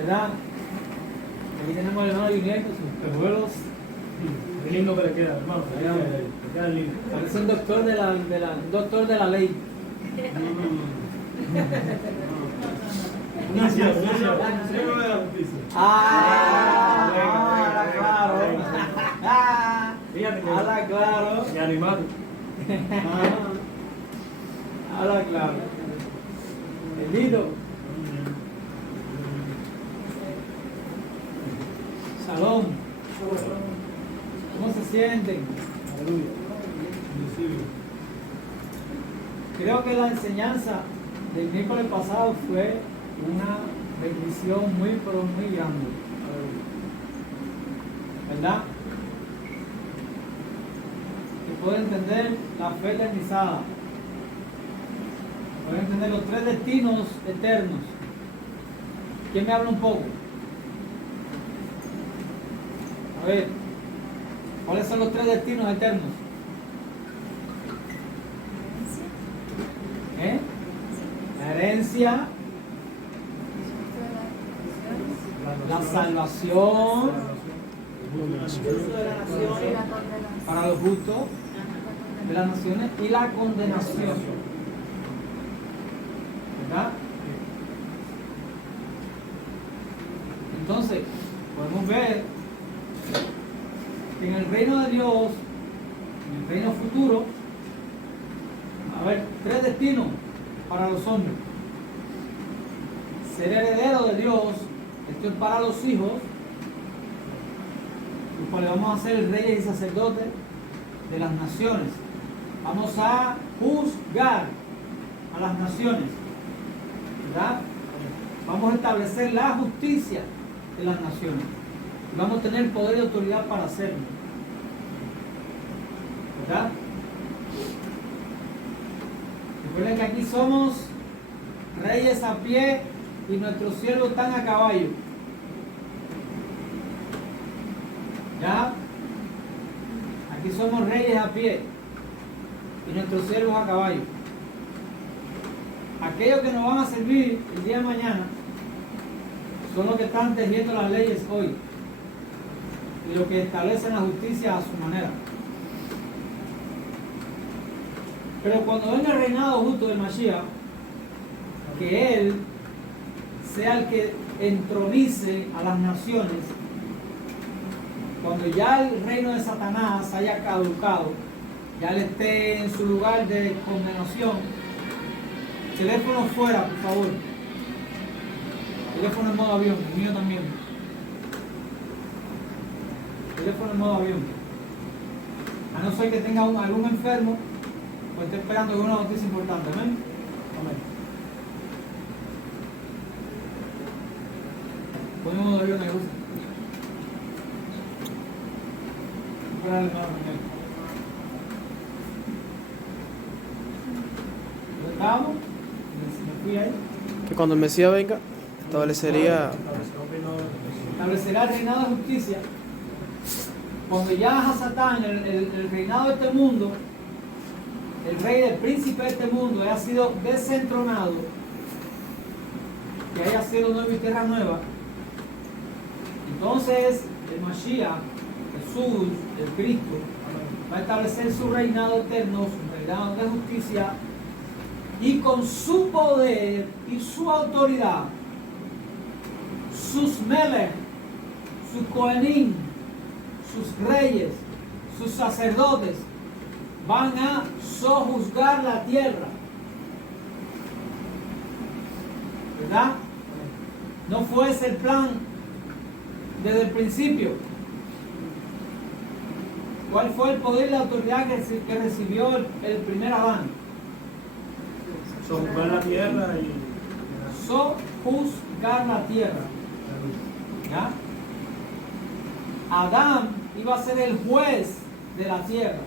¿verdad? Aquí tenemos el hermano Guillermo, sus pejuelos. Qué lindo que le queda, hermano. Le queda lindo. Parece un doctor un doctor de la ley. Justicia. Claro. Fíjate que Habla claro. y animado. Habla claro. Bendito. Salón. ¿Cómo se sienten? Aleluya. Creo que la enseñanza del miércoles pasado fue una bendición muy, pero muy grande. ¿Verdad? Que puede entender la fe eternizada. Puede entender los tres destinos eternos. ¿Quién me habla un poco? A ver, ¿cuáles son los tres destinos eternos? La herencia, la salvación para los justos de las naciones y la condenación. ¿Verdad? Entonces, podemos ver que en el reino de Dios, en el reino futuro, a ver, tres destinos para los hombres: ser heredero de Dios, esto es para los hijos, los cuales vamos a ser reyes y sacerdotes de las naciones. Vamos a juzgar a las naciones, ¿verdad? Vamos a establecer la justicia de las naciones. Y vamos a tener poder y autoridad para hacerlo, ¿verdad? Recuerden que aquí somos reyes a pie y nuestros siervos están a caballo. ¿Ya? Aquí somos reyes a pie y nuestros siervos a caballo. Aquellos que nos van a servir el día de mañana son los que están tejiendo las leyes hoy y los que establecen la justicia a su manera. Pero cuando venga el reinado justo del Mashiach, que Él sea el que entronice a las naciones, cuando ya el reino de Satanás haya caducado, ya Él esté en su lugar de condenación. Teléfono fuera, por favor. Teléfono en modo avión, el mío también. Teléfono en modo avión. A no ser que tenga algún enfermo, pues estoy esperando que una noticia importante. ¿Amén? Amén. Ponemos modo avión, negocio. Espera el hermano Miguel. ¿Dónde estábamos? Me fui ahí. Que cuando el Mesías venga, establecerá el reinado de justicia. Cuando ya Hasatán, el reinado de este mundo, el rey del príncipe de este mundo, haya sido desentronado, que haya sido nueva y tierra nueva, entonces el Mashiach, Jesús, el Cristo, va a establecer su reinado eterno, su reinado de justicia, y con su poder y su autoridad, sus melech, sus kohenim, sus reyes, sus sacerdotes, van a sojuzgar la tierra. ¿Verdad? No fue ese el plan desde el principio. ¿Cuál fue el poder y la autoridad que recibió el primer Adán? Sojuzgar la tierra y Sojuzgar la tierra. ¿Ya? Adán iba a ser el juez de la tierra.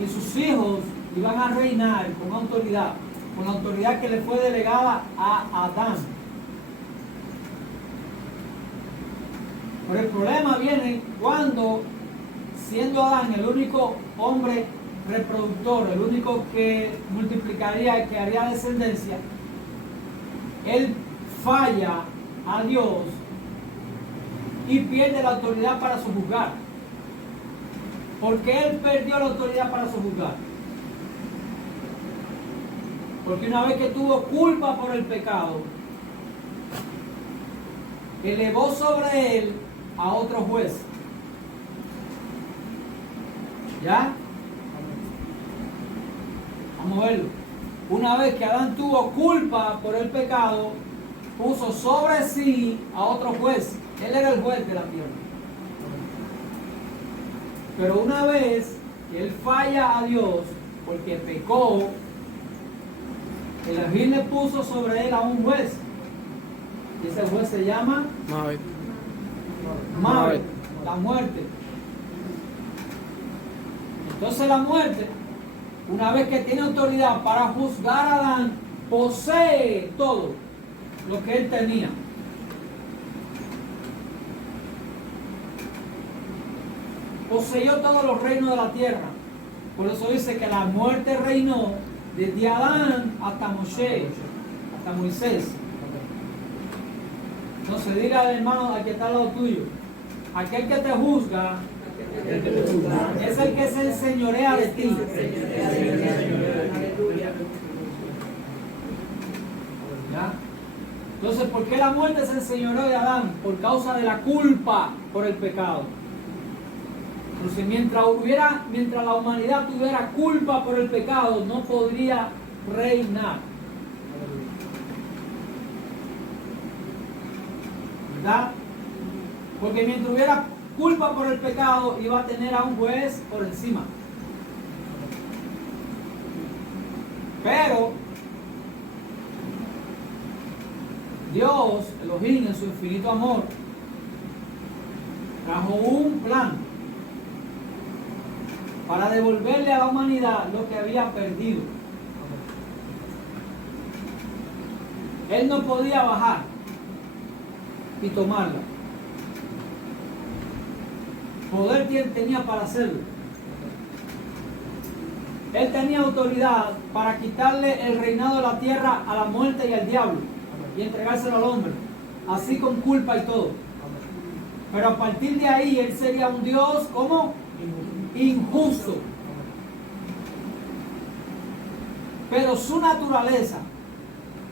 Y sus hijos iban a reinar con autoridad, con la autoridad que le fue delegada a Adán. Pero el problema viene cuando, siendo Adán el único hombre reproductor, el único que multiplicaría y que haría descendencia, él falla a Dios y pierde la autoridad para sojuzgar. ¿Por qué él perdió la autoridad para sojuzgar? Porque una vez que tuvo culpa por el pecado, elevó sobre él a otro juez. ¿Ya? Vamos a verlo. Una vez que Adán tuvo culpa por el pecado, puso sobre sí a otro juez. Él era el juez de la tierra. Pero una vez que él falla a Dios porque pecó, el Elohim le puso sobre él a un juez. Y ese juez se llama Mabel, la muerte. Entonces la muerte, una vez que tiene autoridad para juzgar a Adán, posee todo lo que él tenía. Poseyó todos los reinos de la tierra. Por eso dice que la muerte reinó desde Adán hasta Moisés. Entonces dile al hermano al que está al lado tuyo, aquel que te juzga es el que se enseñorea de ti. ¿Ya? Entonces, ¿por qué la muerte se enseñoreó de Adán? Por causa de la culpa por el pecado. Entonces, mientras la humanidad tuviera culpa por el pecado, no podría reinar. ¿Verdad? Porque mientras hubiera culpa por el pecado, iba a tener a un juez por encima. Pero Dios, Elohim, en su infinito amor, trajo un plan para devolverle a la humanidad lo que había perdido. Él no podía bajar y tomarla. Poder tenía para hacerlo. Él tenía autoridad para quitarle el reinado de la tierra a la muerte y al diablo y entregárselo al hombre, así con culpa y todo. Pero a partir de ahí él sería un Dios como injusto. Pero su naturaleza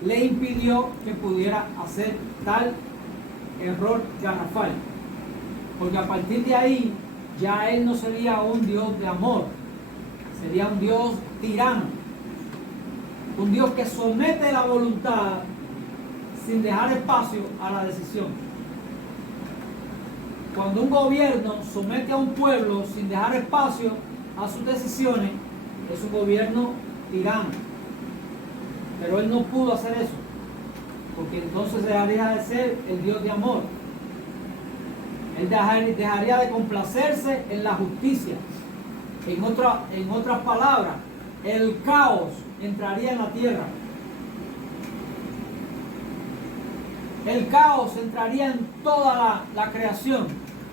le impidió que pudiera hacer tal error garrafal. Porque a partir de ahí ya él no sería un Dios de amor, sería un Dios tirano, un Dios que somete la voluntad sin dejar espacio a la decisión. Cuando un gobierno somete a un pueblo sin dejar espacio a sus decisiones, es un gobierno tirano. Pero él no pudo hacer eso, porque entonces dejaría de ser el Dios de amor. Él dejaría de complacerse en la justicia. En otras palabras, el caos entraría en la tierra. El caos entraría en toda la creación,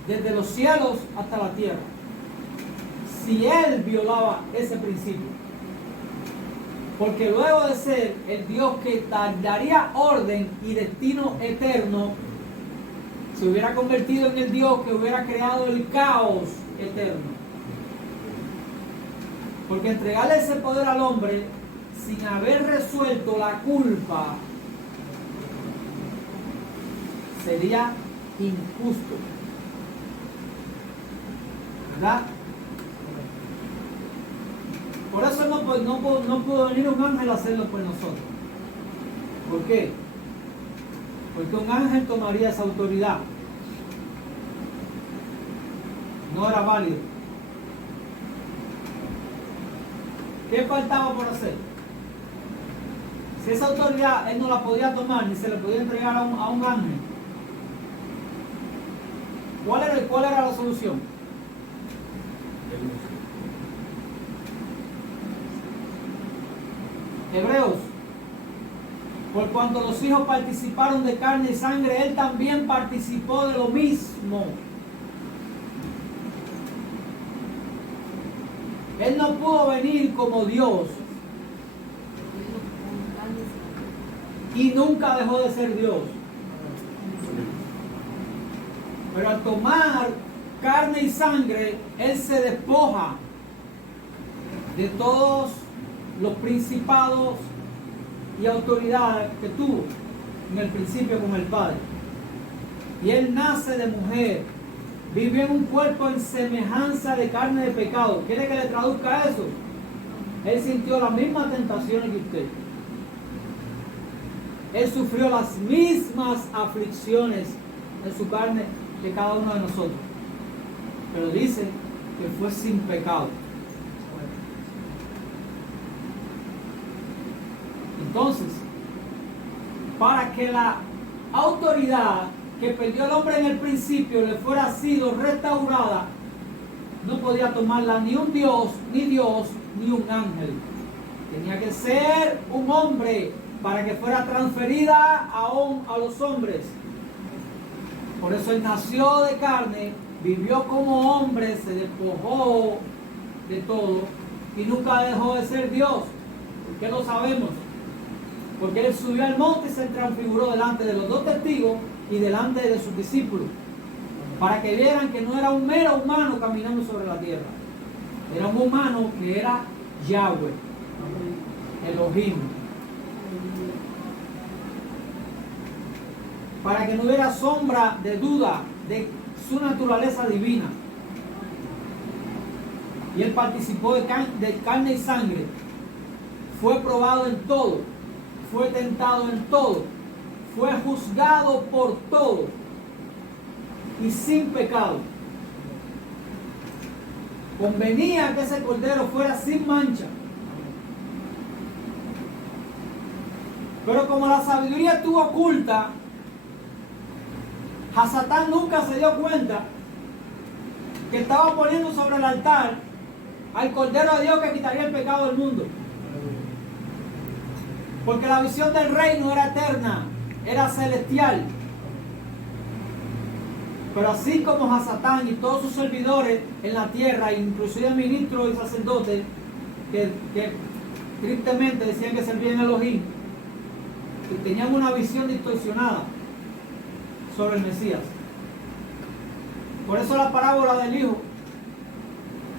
desde los cielos hasta la tierra, si él violaba ese principio. Porque luego de ser el Dios que daría orden y destino eterno, se hubiera convertido en el Dios que hubiera creado el caos eterno. Porque entregarle ese poder al hombre sin haber resuelto la culpa sería injusto. ¿Verdad? Por eso no pudo venir un ángel a hacerlo por nosotros. ¿Por qué? Porque un ángel tomaría esa autoridad. No era válido. ¿Qué faltaba por hacer? Si esa autoridad él no la podía tomar ni se le podía entregar a un ángel, ¿cuál era la solución? Hebreos, por cuanto los hijos participaron de carne y sangre, él también participó de lo mismo. Él no pudo venir como Dios. y nunca dejó de ser Dios. Pero al tomar carne y sangre, Él se despoja de todos los principados y autoridades que tuvo en el principio con el Padre. Y Él nace de mujer, vivió en un cuerpo en semejanza de carne de pecado. ¿Quiere que le traduzca eso? Él sintió las mismas tentaciones que usted. Él sufrió las mismas aflicciones en su carne que cada uno de nosotros. Pero dice que fue sin pecado. Entonces, para que la autoridad que perdió el hombre en el principio le fuera sido restaurada, no podía tomarla ni un Dios, ni un ángel. Tenía que ser un hombre para que fuera transferida a los hombres. Por eso Él nació de carne, vivió como hombre, se despojó de todo y nunca dejó de ser Dios. ¿Por qué lo sabemos? Porque Él subió al monte y se transfiguró delante de los dos testigos y delante de sus discípulos, para que vieran que no era un mero humano caminando sobre la tierra. Era un humano que era Yahweh, Elohim. Para que no hubiera sombra de duda de su naturaleza divina. Y Él participó de carne y sangre. Fue probado en todo. Fue tentado en todo. Fue juzgado por todo. Y sin pecado. Convenía que ese cordero fuera sin mancha. Pero como la sabiduría estuvo oculta, Hasatán nunca se dio cuenta que estaba poniendo sobre el altar al Cordero de Dios que quitaría el pecado del mundo. Porque la visión del reino era eterna, era celestial. Pero así como Hasatán y todos sus servidores en la tierra, inclusive ministros y sacerdotes, que tristemente decían que servían a Elohim, que tenían una visión distorsionada sobre el Mesías. Por eso la parábola del hijo,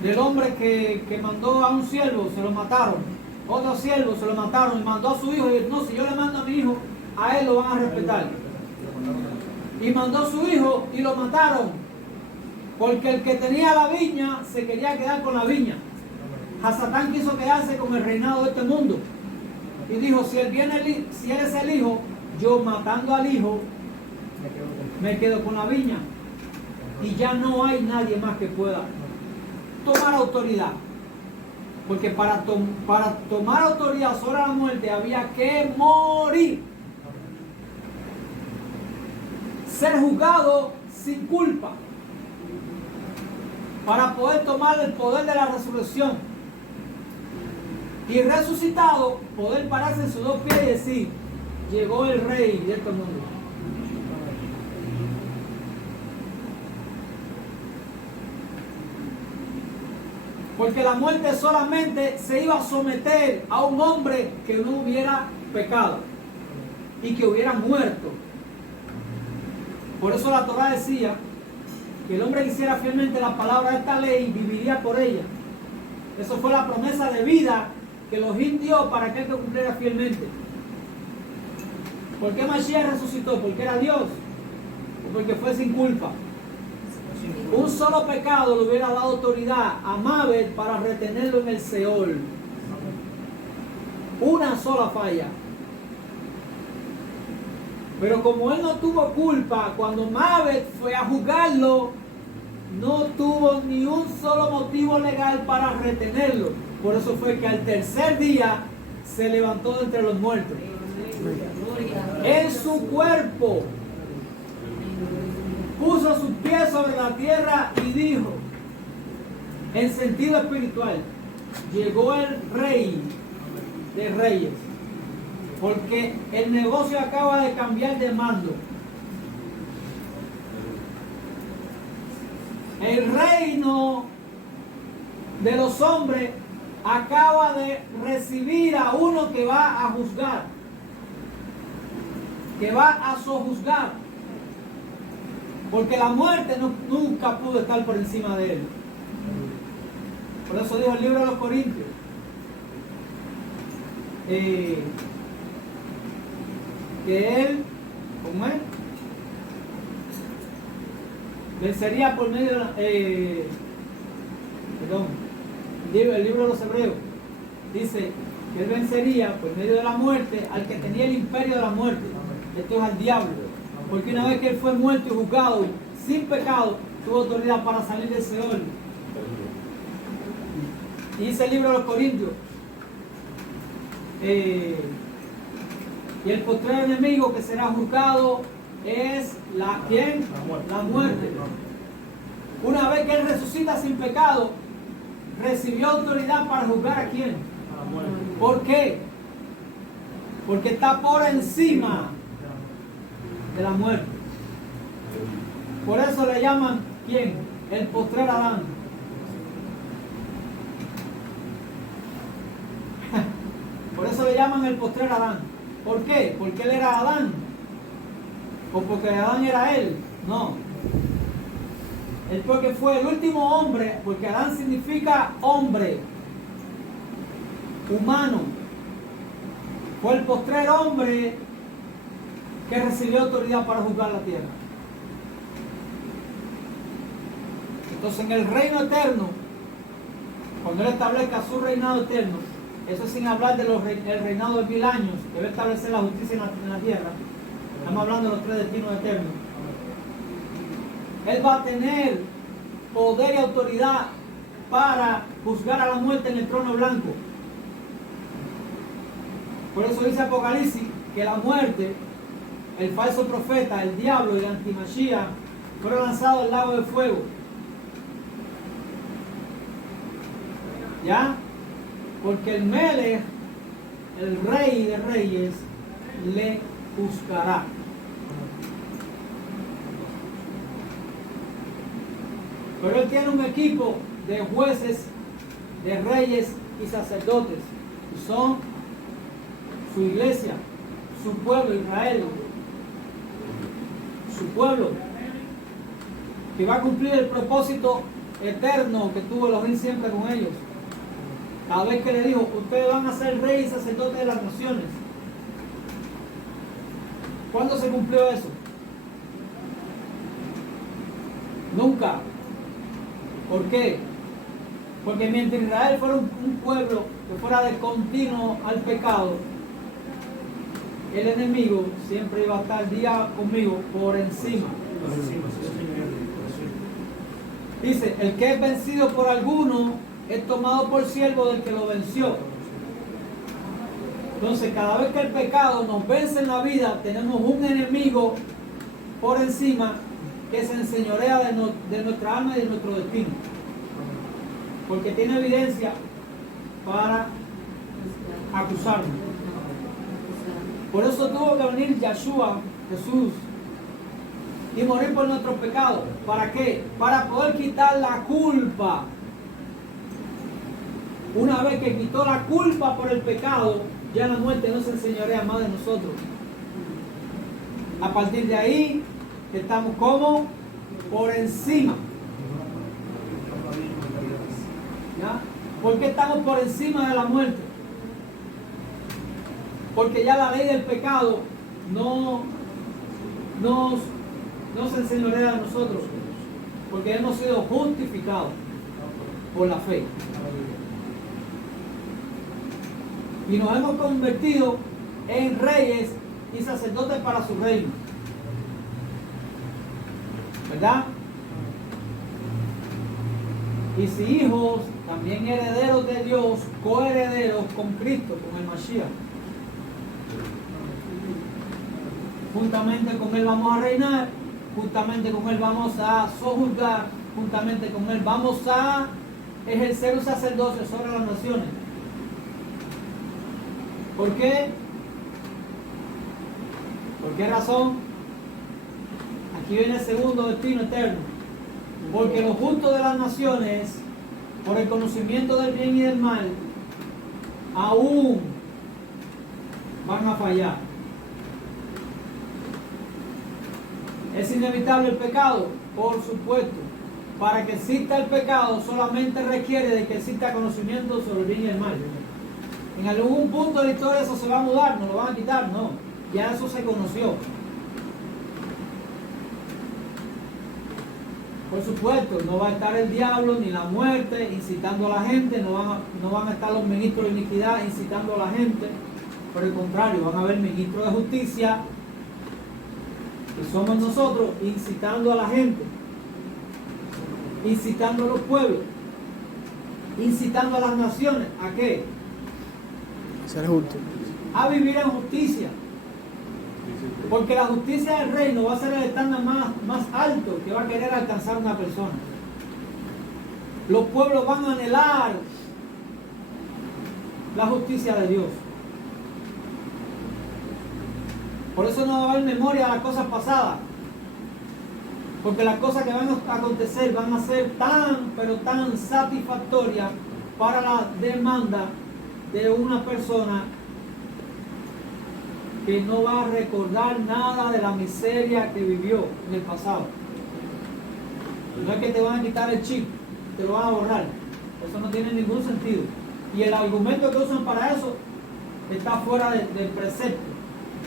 del hombre que mandó a un siervo, se lo mataron. Otro siervo se lo mataron y mandó a su hijo y dijo, no, si yo le mando a mi hijo, a él lo van a respetar. Y mandó a su hijo y lo mataron, porque el que tenía la viña se quería quedar con la viña. Hasatán quiso quedarse con el reinado de este mundo y dijo, si él es el hijo, yo matando al hijo me quedo con la viña y ya no hay nadie más que pueda tomar autoridad, porque para tomar autoridad sobre la muerte había que morir, ser juzgado sin culpa, para poder tomar el poder de la resurrección y resucitado poder pararse en sus dos pies y decir, llegó el rey de este mundo. Porque la muerte solamente se iba a someter a un hombre que no hubiera pecado y que hubiera muerto. Por eso la Torá decía que el hombre que hiciera fielmente la palabra de esta ley viviría por ella. Eso fue la promesa de vida que Elohim dio para aquel que cumpliera fielmente. ¿Por qué Mashiach resucitó? ¿Porque era Dios? ¿O porque fue sin culpa? Un solo pecado le hubiera dado autoridad a Mabel para retenerlo en el Seol. Una sola falla. Pero como él no tuvo culpa, cuando Mabel fue a juzgarlo, no tuvo ni un solo motivo legal para retenerlo. Por eso fue que al tercer día se levantó de entre los muertos. En su cuerpo puso sus pies sobre la tierra y dijo, en sentido espiritual, llegó el rey de reyes, porque el negocio acaba de cambiar de mando. El reino de los hombres acaba de recibir a uno que va a juzgar. que va a sojuzgar, porque la muerte nunca pudo estar por encima de él. Por eso dijo el libro de los Corintios, que él, ¿cómo es? Vencería por medio de el libro de los Hebreos dice que él vencería por medio de la muerte al que tenía el imperio de la muerte, esto es al diablo, porque una vez que él fue muerto y juzgado sin pecado, tuvo autoridad para salir de Seol. Y dice el libro de los Corintios, y el postrer enemigo que será juzgado es ¿quién? La muerte. Una vez que él resucita sin pecado, recibió autoridad para juzgar ¿a quién? ¿Por qué? Porque está por encima de la muerte. Por eso le llaman ¿quién? El postrer Adán. Por eso le llaman el postrer Adán. ¿Por qué? Porque él era Adán. O porque Adán era él. No. Él porque fue el último hombre, porque Adán significa hombre, humano. Fue el postrer hombre que recibió autoridad para juzgar la tierra. Entonces en el reino eterno, cuando él establezca su reinado eterno, eso sin hablar del reinado de 1000 años, que va a establecer la justicia en la tierra, estamos hablando de los 3 destinos eternos. Él va a tener poder y autoridad para juzgar a la muerte en el trono blanco. Por eso dice Apocalipsis que la muerte, el falso profeta, el diablo y el antimachía fueron lanzados al lago de fuego. ¿Ya? Porque el Melech, el rey de reyes, le juzgará. Pero él tiene un equipo de jueces, de reyes y sacerdotes, que son su iglesia, su pueblo, Israel, su pueblo, que va a cumplir el propósito eterno que tuvo Elohim siempre con ellos. Cada vez que le dijo, ustedes van a ser reyes y sacerdotes de las naciones. ¿Cuándo se cumplió eso? Nunca. ¿Por qué? Porque mientras Israel fuera un pueblo que fuera de continuo al pecado, el enemigo siempre iba a estar día conmigo por encima. Dice, el que es vencido por alguno es tomado por siervo del que lo venció. Entonces, cada vez que el pecado nos vence en la vida, tenemos un enemigo por encima que se enseñorea de nuestra alma y de nuestro destino. Porque tiene evidencia para acusarnos. Por eso tuvo que venir Yeshua, Jesús, y morir por nuestros pecados. ¿Para qué? Para poder quitar la culpa. Una vez que quitó la culpa por el pecado, ya la muerte no se enseñorea más de nosotros. A partir de ahí, estamos como por encima. ¿Ya? ¿Por qué estamos por encima de la muerte? Porque ya la ley del pecado no se enseñorea de nosotros, porque hemos sido justificados por la fe. Y nos hemos convertido en reyes y sacerdotes para su reino. ¿Verdad? Y si hijos, también herederos de Dios, coherederos con Cristo, con el Mashiach. Juntamente con Él vamos a reinar, juntamente con Él vamos a sojuzgar, juntamente con Él vamos a ejercer un sacerdocio sobre las naciones. ¿Por qué? ¿Por qué razón? Aquí viene el segundo destino eterno. Porque los justos de las naciones, por el conocimiento del bien y del mal, aún van a fallar. ¿Es inevitable el pecado? Por supuesto. Para que exista el pecado solamente requiere de que exista conocimiento sobre el bien y el mal. En algún punto de la historia eso se va a mudar, no lo van a quitar, no. Ya eso se conoció. Por supuesto, no va a estar el diablo ni la muerte incitando a la gente, no van a estar los ministros de iniquidad incitando a la gente. Por el contrario, van a haber ministros de justicia, que somos nosotros, incitando a la gente, incitando a los pueblos, incitando a las naciones. ¿A qué? Ser justo. A vivir en justicia. Porque la justicia del reino va a ser el estándar más alto que va a querer alcanzar una persona. Los pueblos van a anhelar la justicia de Dios. Por eso no va a haber memoria de las cosas pasadas. Porque las cosas que van a acontecer van a ser tan, pero tan satisfactorias para la demanda de una persona que no va a recordar nada de la miseria que vivió en el pasado. No es que te van a quitar el chip, te lo van a borrar. Eso no tiene ningún sentido. Y el argumento que usan para eso está fuera del precepto,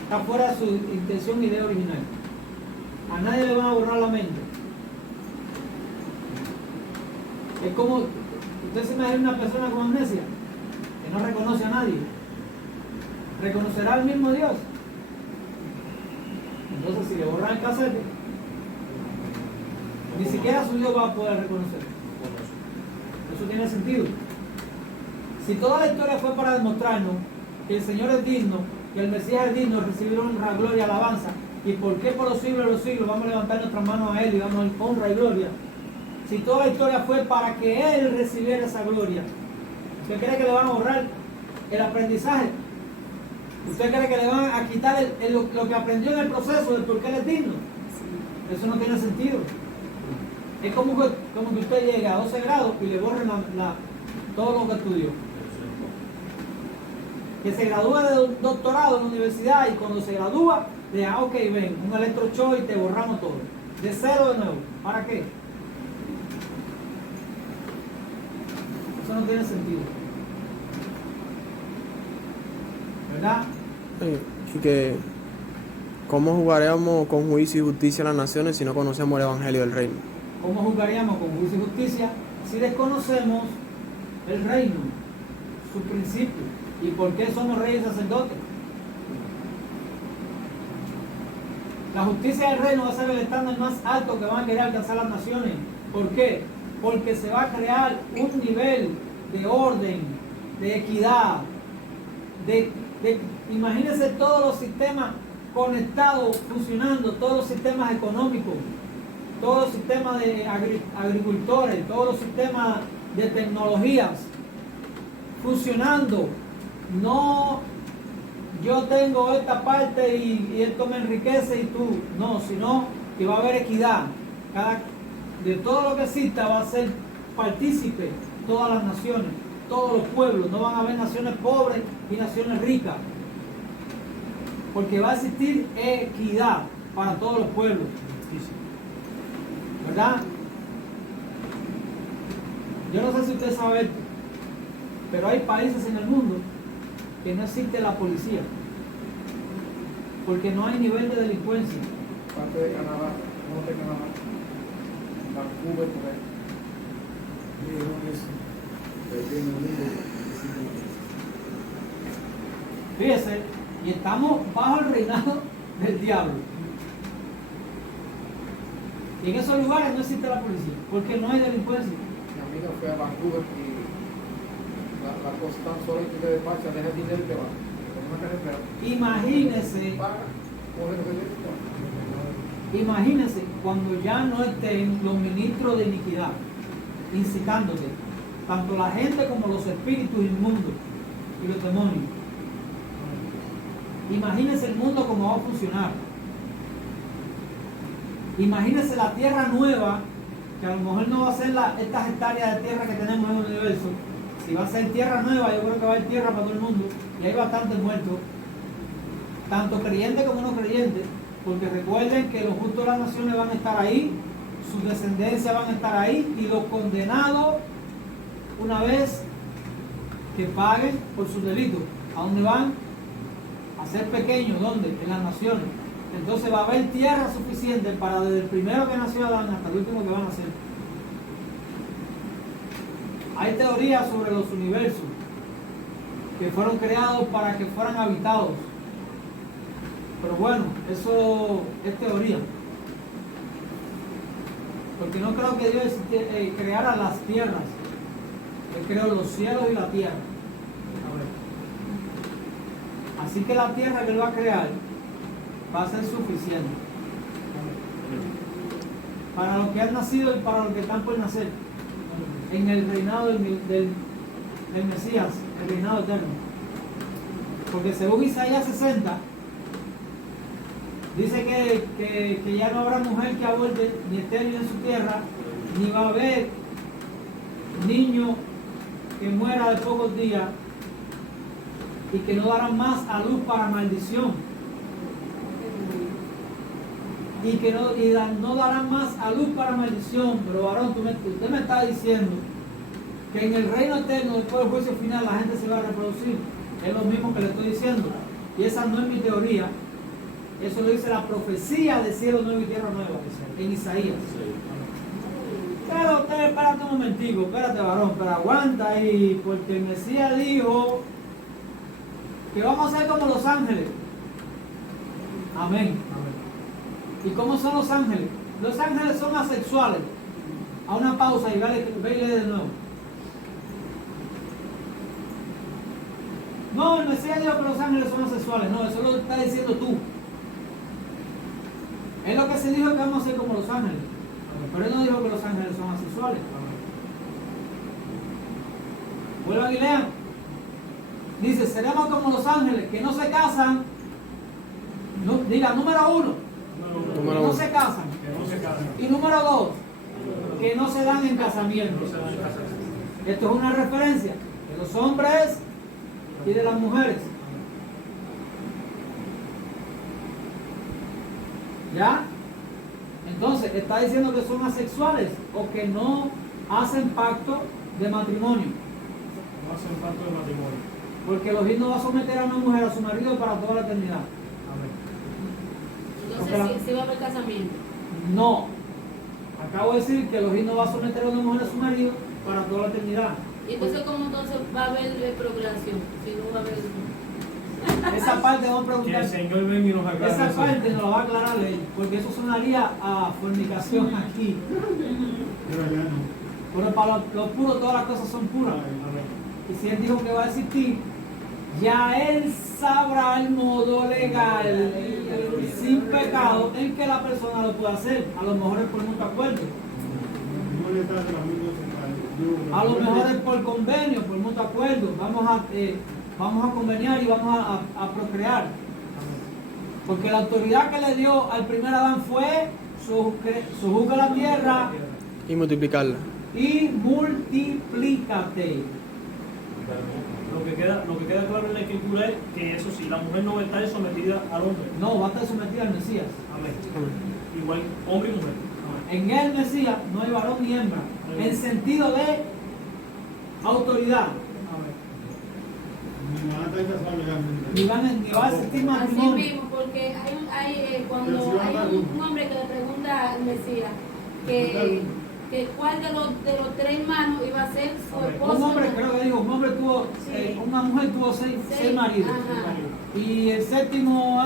está fuera de su intención y idea original. A nadie le van a borrar la mente. Es como, usted se imagina una persona con amnesia, que no reconoce a nadie. ¿Reconocerá al mismo Dios? Entonces, si le borran el casete, ni siquiera su Dios va a poder reconocer. Eso tiene sentido. Si toda la historia fue para demostrarnos que el Señor es digno, que el Mesías es digno de recibir honra, gloria y alabanza, y por qué por los siglos de los siglos vamos a levantar nuestras manos a Él y damos honra y gloria, si toda la historia fue para que Él recibiera esa gloria, ¿usted cree que le van a borrar el aprendizaje? ¿Usted cree que le van a quitar lo que aprendió en el proceso de por qué Él es digno? Eso no tiene sentido. Es como que usted llegue a 12 grados y le borren todo lo que estudió. Que se gradúa de doctorado en la universidad y cuando se gradúa, le diga, ok, ven, un electroshock y te borramos todo. De cero de nuevo. ¿Para qué? Eso no tiene sentido. ¿Verdad? Y que ¿cómo jugaremos con juicio y justicia a las naciones si no conocemos el evangelio del reino? ¿Cómo jugaríamos con juicio y justicia si desconocemos el reino, su principio y por qué somos reyes y sacerdotes? La justicia del reino va a ser el estándar más alto que van a querer alcanzar las naciones. ¿Por qué? Porque se va a crear un nivel de orden, de equidad, imagínense todos los sistemas conectados, funcionando, todos los sistemas económicos, todos los sistemas de agricultores, todos los sistemas de tecnologías funcionando. No, yo tengo esta parte y esto me enriquece y tú, no, sino que va a haber equidad. De todo lo que exista va a ser partícipe todas las naciones, todos los pueblos. No van a haber naciones pobres y naciones ricas, porque va a existir equidad para todos los pueblos, ¿verdad? Yo no sé si usted sabe esto, pero hay países en el mundo que no existe la policía, porque no hay nivel de delincuencia. Parte de Canadá, norte de Canadá, Vancouver, por ahí. Fíjese, y estamos bajo el reinado del diablo. Y en esos lugares no existe la policía, porque no hay delincuencia. Mi amiga fue a Vancouver y la cosa tan sola que te despacha, deja el dinero que va. Con una carretera. Imagínese cuando ya no estén los ministros de iniquidad incitándote, tanto la gente como los espíritus inmundos y los demonios. Imagínese el mundo como va a funcionar. Imagínese la tierra nueva, que a lo mejor no va a ser estas hectáreas de tierra que tenemos en el universo. Si va a ser tierra nueva, yo creo que va a haber tierra para todo el mundo. Y hay bastantes muertos, tanto creyentes como no creyentes, Porque recuerden que los justos de las naciones van a estar ahí, sus descendencias van a estar ahí, y los condenados, una vez que paguen por sus delitos, ¿a dónde van? A ser pequeños. ¿Dónde? En las naciones. Entonces va a haber tierra suficiente para desde el primero que nació Adán hasta el último que van a ser. Hay teorías sobre los universos que fueron creados para que fueran habitados. Pero bueno, eso es teoría. Porque no creo que Dios creara las tierras. Él creó los cielos y la tierra. Así que la tierra que Él va a crear va a ser suficiente para los que han nacido y para los que están por nacer en el reinado del Mesías, el reinado eterno. Porque según Isaías 60 dice que ya no habrá mujer que aborte ni estéril en su tierra, ni va a haber niño que muera de pocos días, y que no darán más a luz para maldición, y que no darán más a luz para maldición. Pero varón, usted me está diciendo que en el reino eterno, después del juicio final, la gente se va a reproducir. Es lo mismo que le estoy diciendo, y esa no es mi teoría. Eso lo dice la profecía de cielo nuevo y tierra nueva en Isaías. Pero usted, espérate un momentico, espérate varón, pero aguanta ahí, porque el Mesías dijo que vamos a ser como los ángeles. Amén. ¿Y cómo son los ángeles? Los ángeles son asexuales. A una pausa y ve y lee de nuevo. No, el Mesías dijo que los ángeles son asexuales. No, eso lo estás diciendo tú. Es lo que se dijo, que vamos a ser como los ángeles. Pero él no dijo que los ángeles son asexuales. Vuelvan y lean. Dice, seremos como los ángeles que no se casan. No, diga, número 1, que no se casan. Y número 2, que no se dan en casamiento. Esto es una referencia de los hombres y de las mujeres. ¿Ya? Entonces, está diciendo que son asexuales o que no hacen pacto de matrimonio. No hacen pacto de matrimonio. Porque Elohim no va a someter a una mujer a su marido para toda la eternidad. Entonces, sí va a haber casamiento. No. Acabo de decir que Elohim no va a someter a una mujer a su marido para toda la eternidad. ¿Y entonces cómo entonces va a haber procreación? Si no va a haber... Esa parte vamos a Que el preguntar. Señor venga y nos aclare Esa eso. parte nos la va a aclarar él, porque eso sonaría a fornicación aquí. Pero para los puros todas las cosas son puras. Y si él dijo que va a existir, ya él sabrá el modo legal, sin pecado, en que la persona lo pueda hacer. A lo mejor es por mutuo acuerdo. A lo mejor es por convenio, por mutuo acuerdo. Vamos a conveniar y vamos a procrear. Porque la autoridad que le dio al primer Adán fue sojuzga la tierra Y multiplicarla. y multiplícate. Lo que queda claro en la escritura es que eso sí, la mujer no va a estar sometida al hombre. No, va a estar sometida al Mesías. Amén. Igual hombre y mujer. En el Mesías no hay varón ni hembra, en sentido de autoridad. Ni va a existir Así matrimonio. mismo, porque cuando hay un hombre que le pregunta al Mesías que cuál de los 3 hermanos iba a ser su esposo. Un hombre, creo que digo, un hombre tuvo, Sí. una mujer tuvo seis maridos. Ajá. Y el séptimo,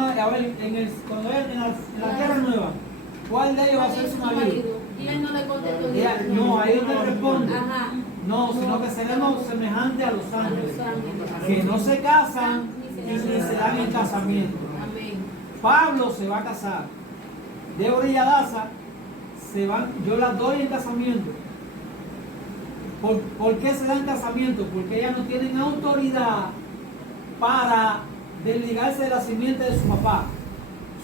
cuando él en la tierra nueva, ¿cuál de ellos va a ser su marido? Y él no le contestó. No, ahí no le responde. Ajá. No, sino que seremos semejantes a los ángeles, A los ángeles. que no se casan y ni se dan en casamiento. Amén. Pablo se va a casar. Débora y Adasa yo las doy en casamiento. ¿Por qué se dan en casamiento? Porque ellas no tienen autoridad para desligarse de la simiente de su papá.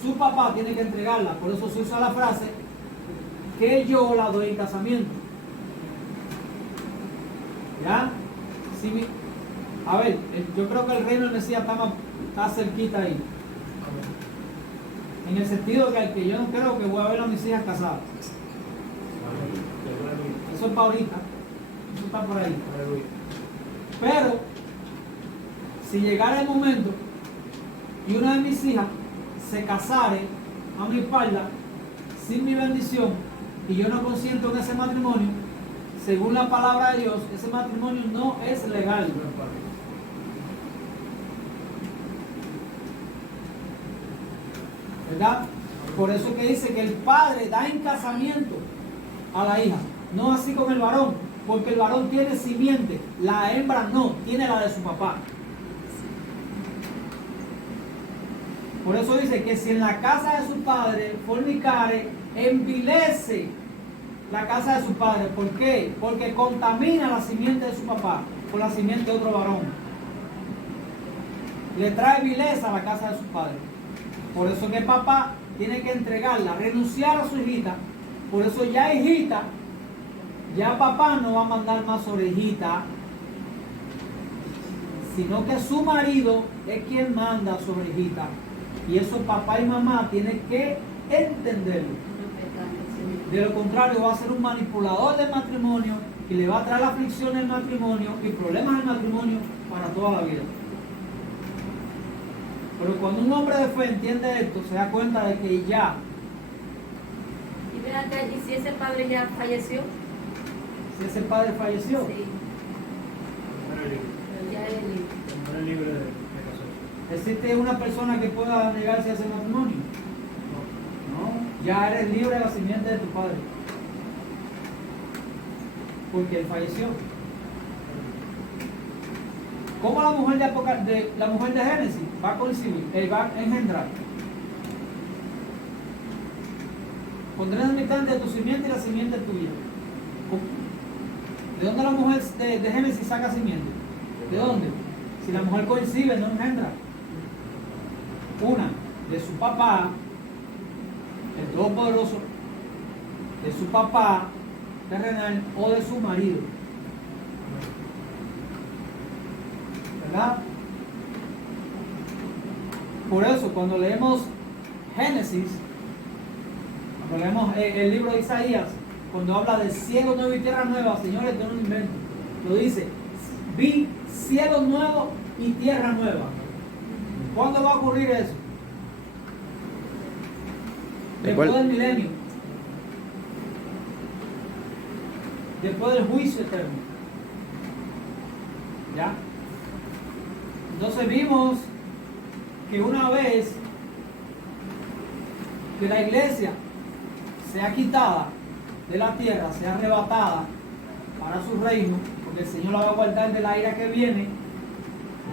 Su papá tiene que entregarla. Por eso se usa la frase que yo la doy en casamiento. ¿Ya? A ver, yo creo que el reino del Mesías está cerquita ahí. En el sentido que yo no creo que voy a ver a mis hijas casadas. Eso es para ahorita. Eso está por ahí. Pero, si llegara el momento y una de mis hijas se casare a mi espalda sin mi bendición y yo no consiento en ese matrimonio, según la palabra de Dios, ese matrimonio no es legal. ¿Verdad? Por eso que dice que el padre da en casamiento a la hija, no así con el varón, porque el varón tiene simiente, la hembra no, tiene la de su papá. Por eso dice que si en la casa de su padre fornicare, envilece la casa de su padre. ¿Por qué? Porque contamina la simiente de su papá con la simiente de otro varón. Le trae vileza a la casa de su padre. Por eso que papá tiene que entregarla, renunciar a su hijita. Por eso ya hijita, ya papá no va a mandar más sobre hijita, sino que su marido es quien manda sobre hijita. Y eso papá y mamá tienen que entenderlo. De lo contrario va a ser un manipulador del matrimonio y le va a traer aflicción al matrimonio y problemas al matrimonio para toda la vida. Pero cuando un hombre de fe entiende esto, se da cuenta de que ya. Y ven acá, ¿y si ese padre ya falleció? Si ese padre falleció, Sí, pero ya es libre. No es libre de casarse. ¿existe una persona que pueda negarse a ese matrimonio? No, ya eres libre de la simiente de tu padre. Porque él falleció. ¿Cómo la mujer la mujer de Génesis va a concebir? Él va a engendrar. Pondré en mitad de tu simiente y la simiente tuya. ¿De dónde la mujer de Génesis saca simiente? ¿De dónde? Si la mujer coincide, no engendra. Una, de su papá, el Todopoderoso, de su papá terrenal o de su marido. ¿Verdad? Por eso, cuando leemos Génesis, cuando leemos el libro de Isaías, cuando habla de cielo nuevo y tierra nueva, señores, yo no lo invento. Lo dice, vi cielo nuevo y tierra nueva. ¿Cuándo va a ocurrir eso? Después del milenio. Después del juicio eterno. ¿Ya? Entonces vimos que una vez que la iglesia sea quitada de la tierra, sea arrebatada para su reino, porque el Señor la va a guardar de la ira que viene,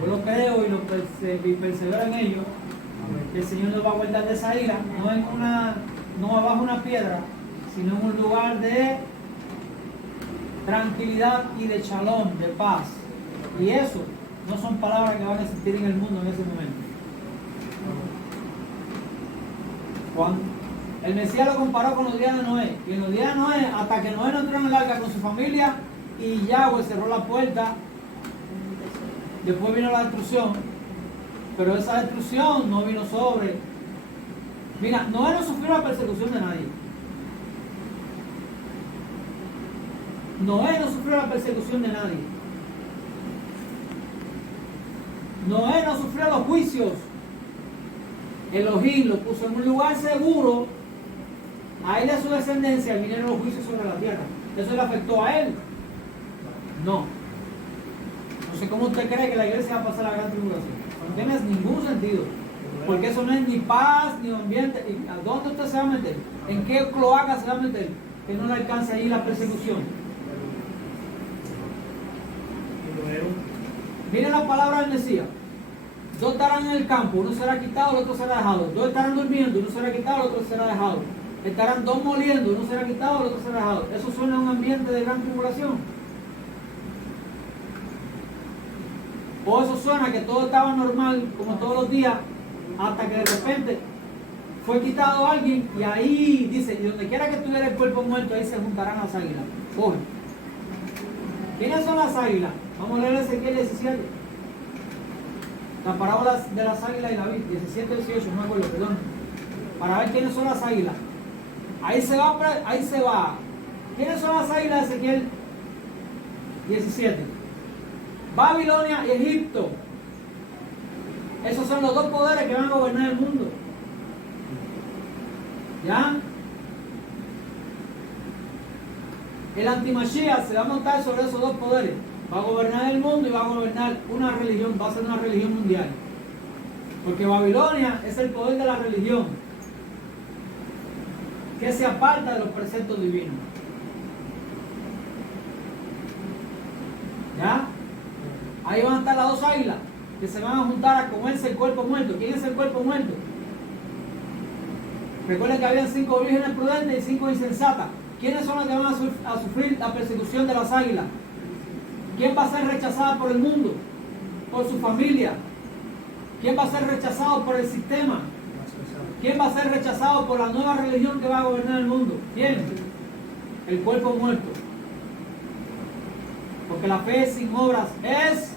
yo lo creo y persevero en ello, que el Señor nos va a guardar de esa ira, no abajo una piedra, sino en un lugar de tranquilidad y de shalom, de paz. Y eso no son palabras que van a existir en el mundo en ese momento. Cuando el Mesías lo comparó con los días de Noé, y en los días de Noé, hasta que Noé no entró en el arca con su familia y Yahweh cerró la puerta, después vino la destrucción, pero esa destrucción no vino sobre. Mira, Noé no sufrió la persecución de nadie. Noé no sufrió la persecución de nadie. Noé no sufrió los juicios. Elohim lo puso en un lugar seguro. A él y a su descendencia vinieron los juicios sobre la tierra. ¿Eso le afectó a él? No. No sé cómo usted cree que la iglesia va a pasar la gran tribulación. No tiene ningún sentido. Porque eso no es ni paz, ni ambiente. ¿A dónde usted se va a meter? ¿En qué cloaca se va a meter? Que no le alcance ahí la persecución. Miren la palabra del Mesías. Dos estarán en el campo, uno será quitado, el otro será dejado. Dos estarán durmiendo, uno será quitado, el otro será dejado. Estarán dos moliendo, uno será quitado, el otro será dejado. Eso suena a un ambiente de gran tribulación. O eso suena que todo estaba normal, como todos los días, hasta que de repente fue quitado alguien y ahí dice, y donde quiera que estuviera el cuerpo muerto, ahí se juntarán las águilas. Coge. ¿Quiénes son las águilas? Vamos a leer Ezequiel 17. La parábola de las águilas y la vid, 17, 18, no me acuerdo, perdón. para ver quiénes son las águilas. Ahí se va. ¿Quiénes son las águilas de Ezequiel 17? Babilonia y Egipto. Esos son los dos poderes que van a gobernar el mundo. ¿Ya? El antimashiach se va a montar sobre esos dos poderes. Va a gobernar el mundo y va a gobernar una religión, va a ser una religión mundial. Porque Babilonia es el poder de la religión, que se aparta de los preceptos divinos. ¿Ya? Ahí van a estar las dos águilas que se van a juntar a comerse el cuerpo muerto. ¿Quién es el cuerpo muerto? Recuerden que habían 5 vírgenes prudentes y 5 insensatas. ¿Quiénes son las que van a sufrir la persecución de las águilas? ¿Quién va a ser rechazada por el mundo? Por su familia. ¿Quién va a ser rechazado por el sistema? ¿Quién va a ser rechazado por la nueva religión que va a gobernar el mundo? ¿Quién? El cuerpo muerto. Porque la fe sin obras es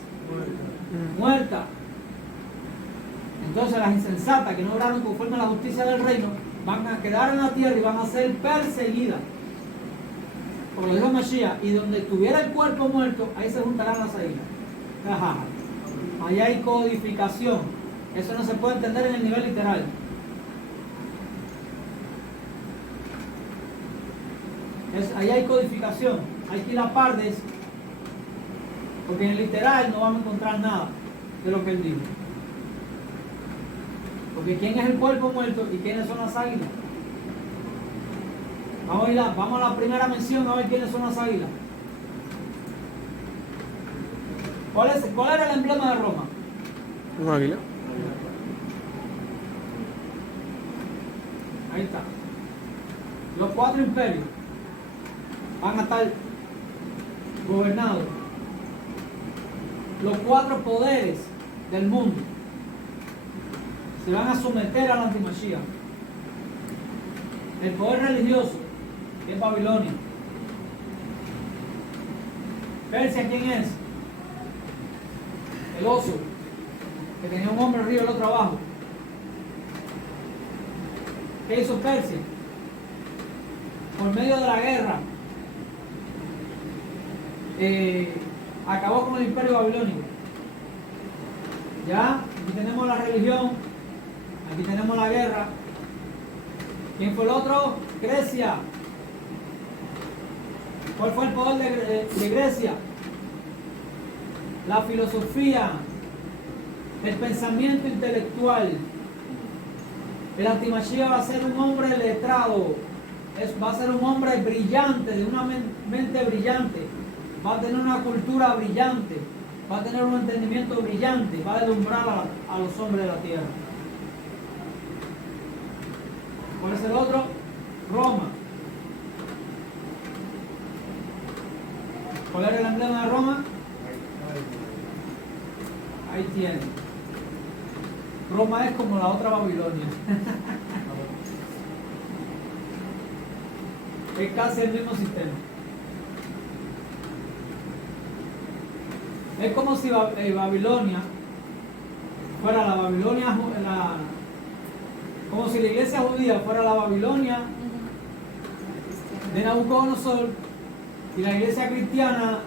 muerta. Entonces las insensatas que no obraron conforme a la justicia del reino van a quedar en la tierra y van a ser perseguidas. Por lo dijo Mashiach, y donde estuviera el cuerpo muerto, ahí se juntarán las águilas. Ahí hay codificación. Eso no se puede entender en el nivel literal. Ahí hay codificación. Hay que ir a par de eso. Porque en el literal no vamos a encontrar nada de lo que él dijo. Porque ¿quién es el cuerpo muerto y quiénes son las águilas? Vamos a la primera mención a ver quiénes son las águilas. ¿Cuál era el emblema de Roma? Un águila. Ahí está. Los 4 imperios van a estar gobernados. Los 4 poderes del mundo se van a someter al antimashiach. El poder religioso, que es Babilonia. Persia, ¿quién es? El oso, que tenía un hombre arriba y el otro abajo. ¿Qué hizo Persia? Por medio de la guerra, acabó con el imperio babilónico. Ya, aquí tenemos la religión, aquí tenemos la guerra. ¿Quién fue el otro? Grecia. ¿Cuál fue el poder de Grecia? La filosofía, el pensamiento intelectual. El antimashiach va a ser un hombre letrado, va a ser un hombre brillante, de una mente brillante, va a tener una cultura brillante, va a tener un entendimiento brillante, va a deslumbrar a los hombres de la tierra. ¿Cuál es el otro? Roma. ¿Cuál era el emblema de Roma? Ahí tiene. Roma es como la otra Babilonia. Es casi el mismo sistema. Es como si Babilonia fuera la Babilonia, como si la iglesia judía fuera la Babilonia de Nabucodonosor y la iglesia cristiana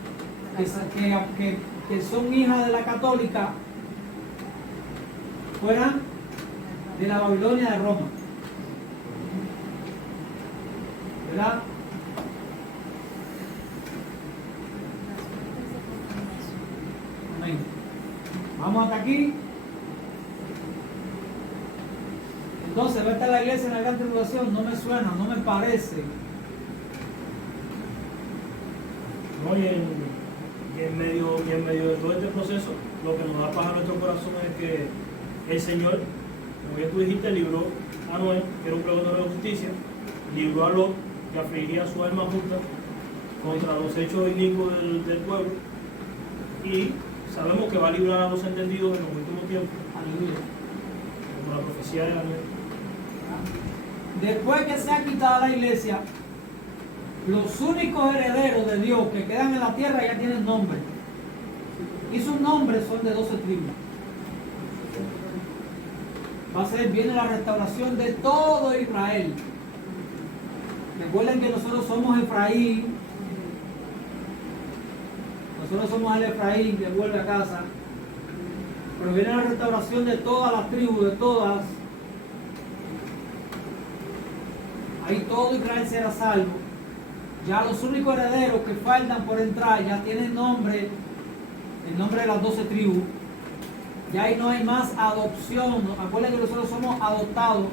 que son hijas de la católica fueran de la Babilonia de Roma. ¿Verdad? Amén. Vamos hasta aquí. Entonces, vete a la iglesia en la gran tribulación, no me suena, no me parece. No, y en medio de todo este proceso, lo que nos da paz a nuestro corazón es que el Señor, como ya tú dijiste, libró a Noé, que era un pregonero de justicia, libró a Lot, que afligía su alma justa contra los hechos inicuos del pueblo, y sabemos que va a librar a los entendidos en los últimos tiempos. Aleluya. Como la profecía de Daniel. Después que se ha quitado la iglesia, los únicos herederos de Dios que quedan en la tierra ya tienen nombre. Y sus nombres son de 12 tribus. viene la restauración de todo Israel. Recuerden que nosotros somos Efraín. Nosotros somos el Efraín que vuelve a casa. Pero viene la restauración de todas las tribus, de todas. Ahí todo Israel será salvo. Ya los únicos herederos que faltan por entrar ya tienen el nombre de las 12 tribus. Ya ahí no hay más adopción. Acuérdense que nosotros somos adoptados.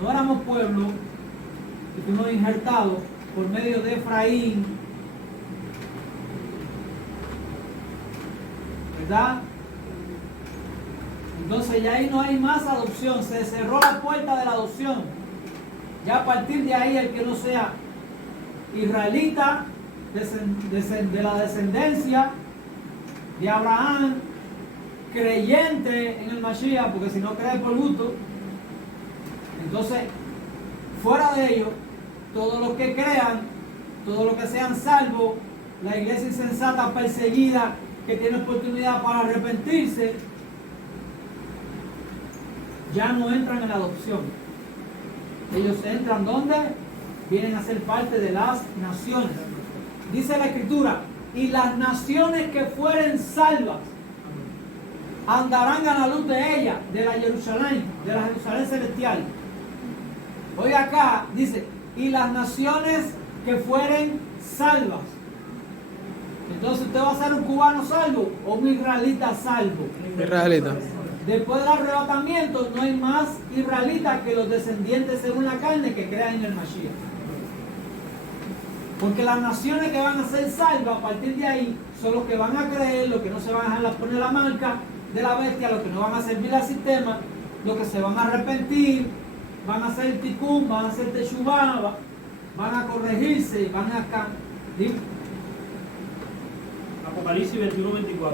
No éramos pueblo, y fuimos injertados por medio de Efraín. ¿Verdad? Entonces ya ahí no hay más adopción. Se cerró la puerta de la adopción. Ya a partir de ahí el que no sea israelita, de la descendencia de Abraham, creyente en el Mashiach, porque si no cree por gusto, entonces fuera de ello, todos los que crean, todos los que sean salvos, la iglesia insensata perseguida que tiene oportunidad para arrepentirse, ya no entran en la adopción. Ellos entran ¿dónde? Vienen a ser parte de las naciones. Dice la Escritura, y las naciones que fueren salvas andarán a la luz de ella, de la Jerusalén celestial. Oiga acá, dice, y las naciones que fueren salvas. Entonces usted va a ser un cubano salvo o un israelita salvo. Israelita. Después del arrebatamiento no hay más israelitas que los descendientes según la carne que crean en el Mashiach. Porque las naciones que van a ser salvas a partir de ahí son los que van a creer, los que no se van a dejar poner la marca de la bestia, los que no van a servir al sistema, los que se van a arrepentir, van a hacer tikkun, van a hacer teshuvah, van a corregirse, van a... ¿sí? Apocalipsis 21-24.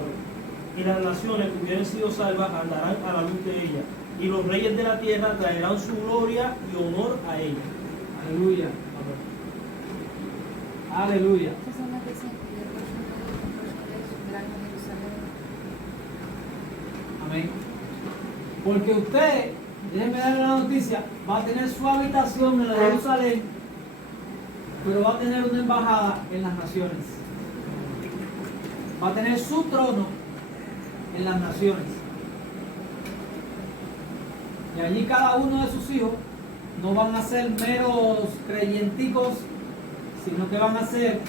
Y las naciones que hubieran sido salvas andarán a la luz de ella, y los reyes de la tierra traerán su gloria y honor a ella. Aleluya. Aleluya. Estas son las que se Amén. Porque usted, déjeme darle la noticia, va a tener su habitación en la Jerusalén, pero va a tener una embajada en las naciones. Va a tener su trono en las naciones. Y allí cada uno de sus hijos no van a ser meros creyenticos, sino que van a ser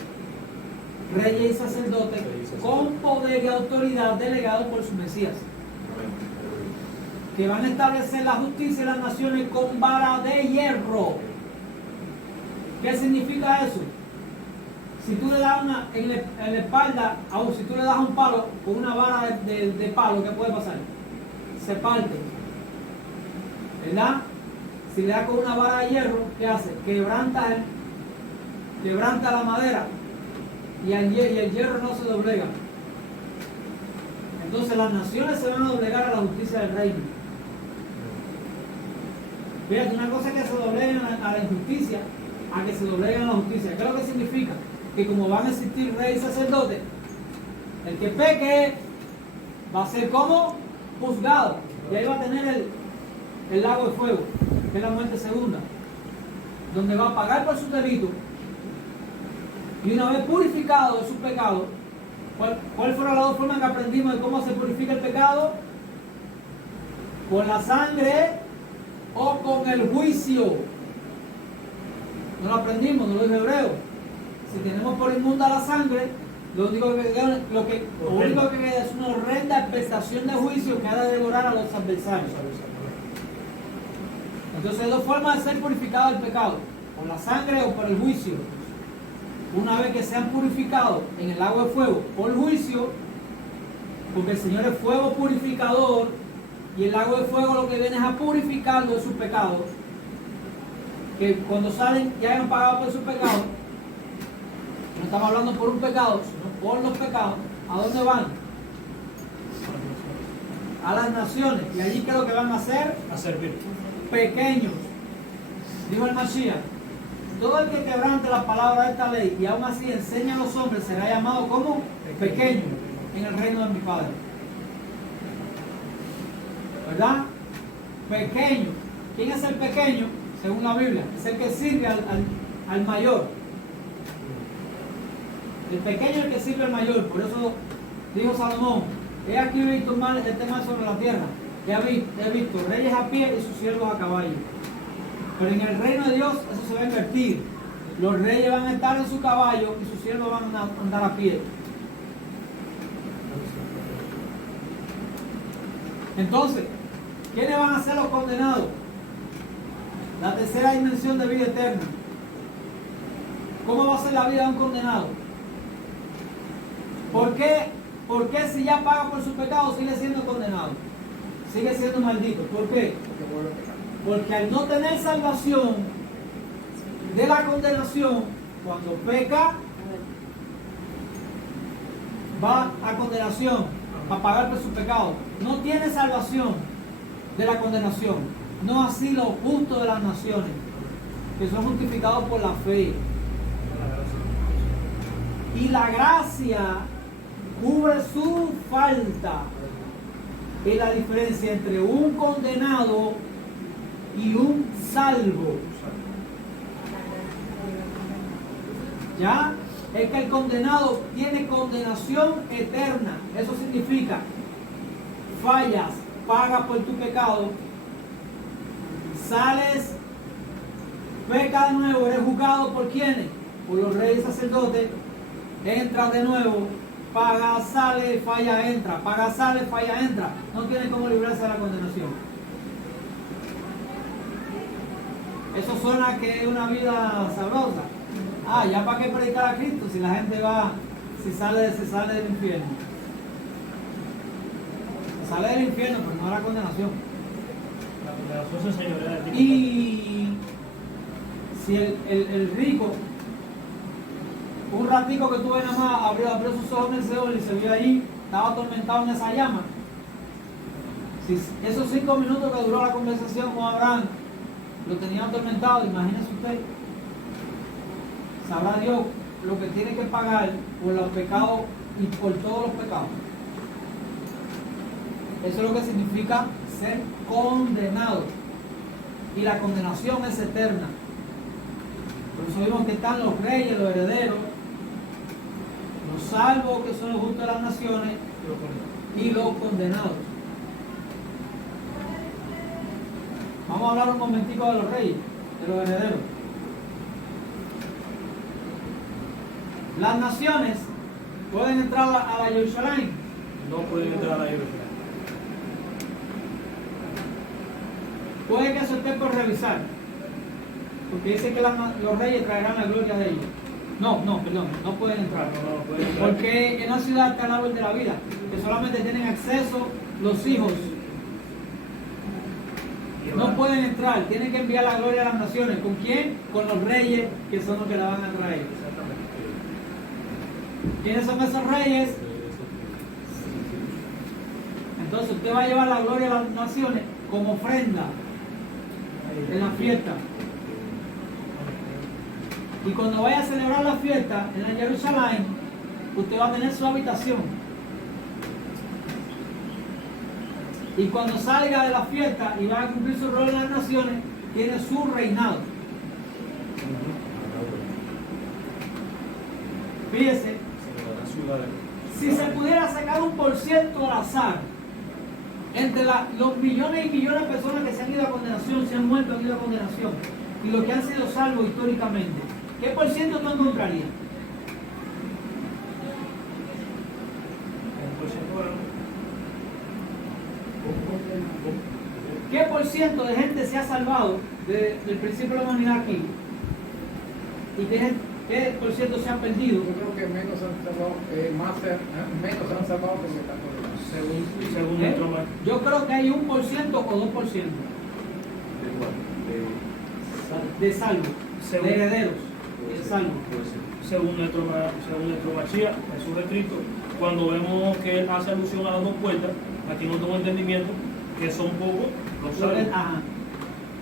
reyes y sacerdotes con poder y autoridad delegados por su Mesías, que van a establecer la justicia en las naciones con vara de hierro. ¿Qué significa eso? Si tú le das una en la espalda, aún si tú le das un palo con una vara de palo, ¿qué puede pasar? Se parte, ¿verdad? Si le das con una vara de hierro, ¿qué hace? Quebranta la madera y el hierro no se doblega. Entonces las naciones se van a doblegar a la justicia del reino. Fíjate, una cosa es que se dobleguen a la injusticia, a que se dobleguen a la justicia. ¿Qué es lo que significa? Que como van a existir reyes y sacerdotes, el que peque va a ser como juzgado, y ahí va a tener el lago de fuego, que es la muerte segunda, donde va a pagar por sus delitos. Y una vez purificado de sus pecados, ¿cuál fueron las dos formas que aprendimos de cómo se purifica el pecado? Con la sangre o con el juicio. No lo aprendimos, no lo dijo Hebreo. Si tenemos por inmunda la sangre, lo único que queda es una horrenda expectación de juicio que ha de devorar a los adversarios. Entonces hay dos formas de ser purificado el pecado: con la sangre o por el juicio. Una vez que sean purificados en el lago de fuego por juicio, porque el Señor es fuego purificador, y el lago de fuego lo que viene es a purificarlo de sus pecados, que cuando salen ya hayan pagado por sus pecados. No estamos hablando por un pecado, sino por los pecados. ¿A dónde van? A las naciones. Y allí ¿qué es lo que van a hacer? A servir. Pequeños. Dijo el Mashiach: todo el que quebrante la palabra de esta ley y aún así enseña a los hombres será llamado como pequeño en el reino de mi Padre. ¿Verdad? pequeño. ¿Quién es el pequeño? Según la Biblia, es el que sirve al mayor. El pequeño es el que sirve al mayor. Por eso dijo Salomón: he aquí visto mal este mal sobre la tierra. He visto reyes a pie y sus siervos a caballo. Pero en el reino de Dios eso se va a invertir. Los reyes van a estar en su caballo y sus siervos van a andar a pie. Entonces, ¿quiénes van a ser los condenados? La tercera dimensión de vida eterna. ¿Cómo va a ser la vida de un condenado? ¿Por qué si ya paga por su pecado sigue siendo condenado? Sigue siendo maldito. ¿Por qué? Porque al no tener salvación de la condenación, cuando peca, va a condenación, a pagar por su pecado. No tiene salvación de la condenación. No así los justos de las naciones, que son justificados por la fe. Y la gracia cubre su falta. Es la diferencia entre un condenado y un salvo. ¿Ya? Es que el condenado tiene condenación eterna. Eso significa: fallas, pagas por tu pecado, sales, pecas de nuevo, eres juzgado por ¿quiénes? Por los reyes sacerdotes, entras de nuevo, paga, sale, falla, entra, paga, sale, falla, entra. No tiene cómo librarse de la condenación. Eso suena que es una vida sabrosa. Ah, ya para qué predicar a Cristo si la gente va, si sale del infierno. Sale del infierno, pero no de la condenación. La condenación se enseñorea del tipo. Y si el rico, un ratico que tuve nada más, abrió sus ojos en el Seol y se vio ahí, estaba atormentado en esa llama. Si esos 5 minutos que duró la conversación con Abraham lo tenía atormentado, imagínese usted. Sabrá Dios lo que tiene que pagar por los pecados y por todos los pecados. Eso es lo que significa ser condenado. Y la condenación es eterna. Por eso vimos que están los reyes, los herederos, los salvos, que son los justos de las naciones, y los condenados. Vamos a hablar un momentico de los reyes, de los herederos. Las naciones pueden entrar a la Jerusalén. No pueden entrar a la Jerusalén. Puede que eso esté por revisar, porque dice que los reyes traerán la gloria de ellos. No pueden entrar. No pueden entrar. Porque en la ciudad está el árbol de la vida, que solamente tienen acceso los hijos. No pueden entrar, tienen que enviar la gloria a las naciones. ¿Con quién? Con los reyes, que son los que la van a traer. ¿Quiénes son esos reyes? Entonces usted va a llevar la gloria a las naciones como ofrenda en la fiesta. Y cuando vaya a celebrar la fiesta en la Jerusalén, usted va a tener su habitación. Y cuando salga de la fiesta y va a cumplir su rol en las naciones, tiene su reinado. Fíjese, si se pudiera sacar 1% al azar entre los millones y millones de personas que se han ido a condenación, se han muerto, han ido a condenación, y los que han sido salvos históricamente, ¿qué por ciento tú encontrarías? ¿Qué por ciento de gente se ha salvado del principio de la humanidad aquí? ¿Y qué por ciento se ha perdido? Yo creo que menos han salvado, menos han salvado que se están condenando. Según nuestro Yo creo que hay 1% o 2% de salvos, de herederos, de salvos. según nuestro Mashiach, Jesús de Cristo, cuando vemos que él hace alusión a las 2 puertas, aquí no tengo entendimiento que son pocos los salvos. Ajá.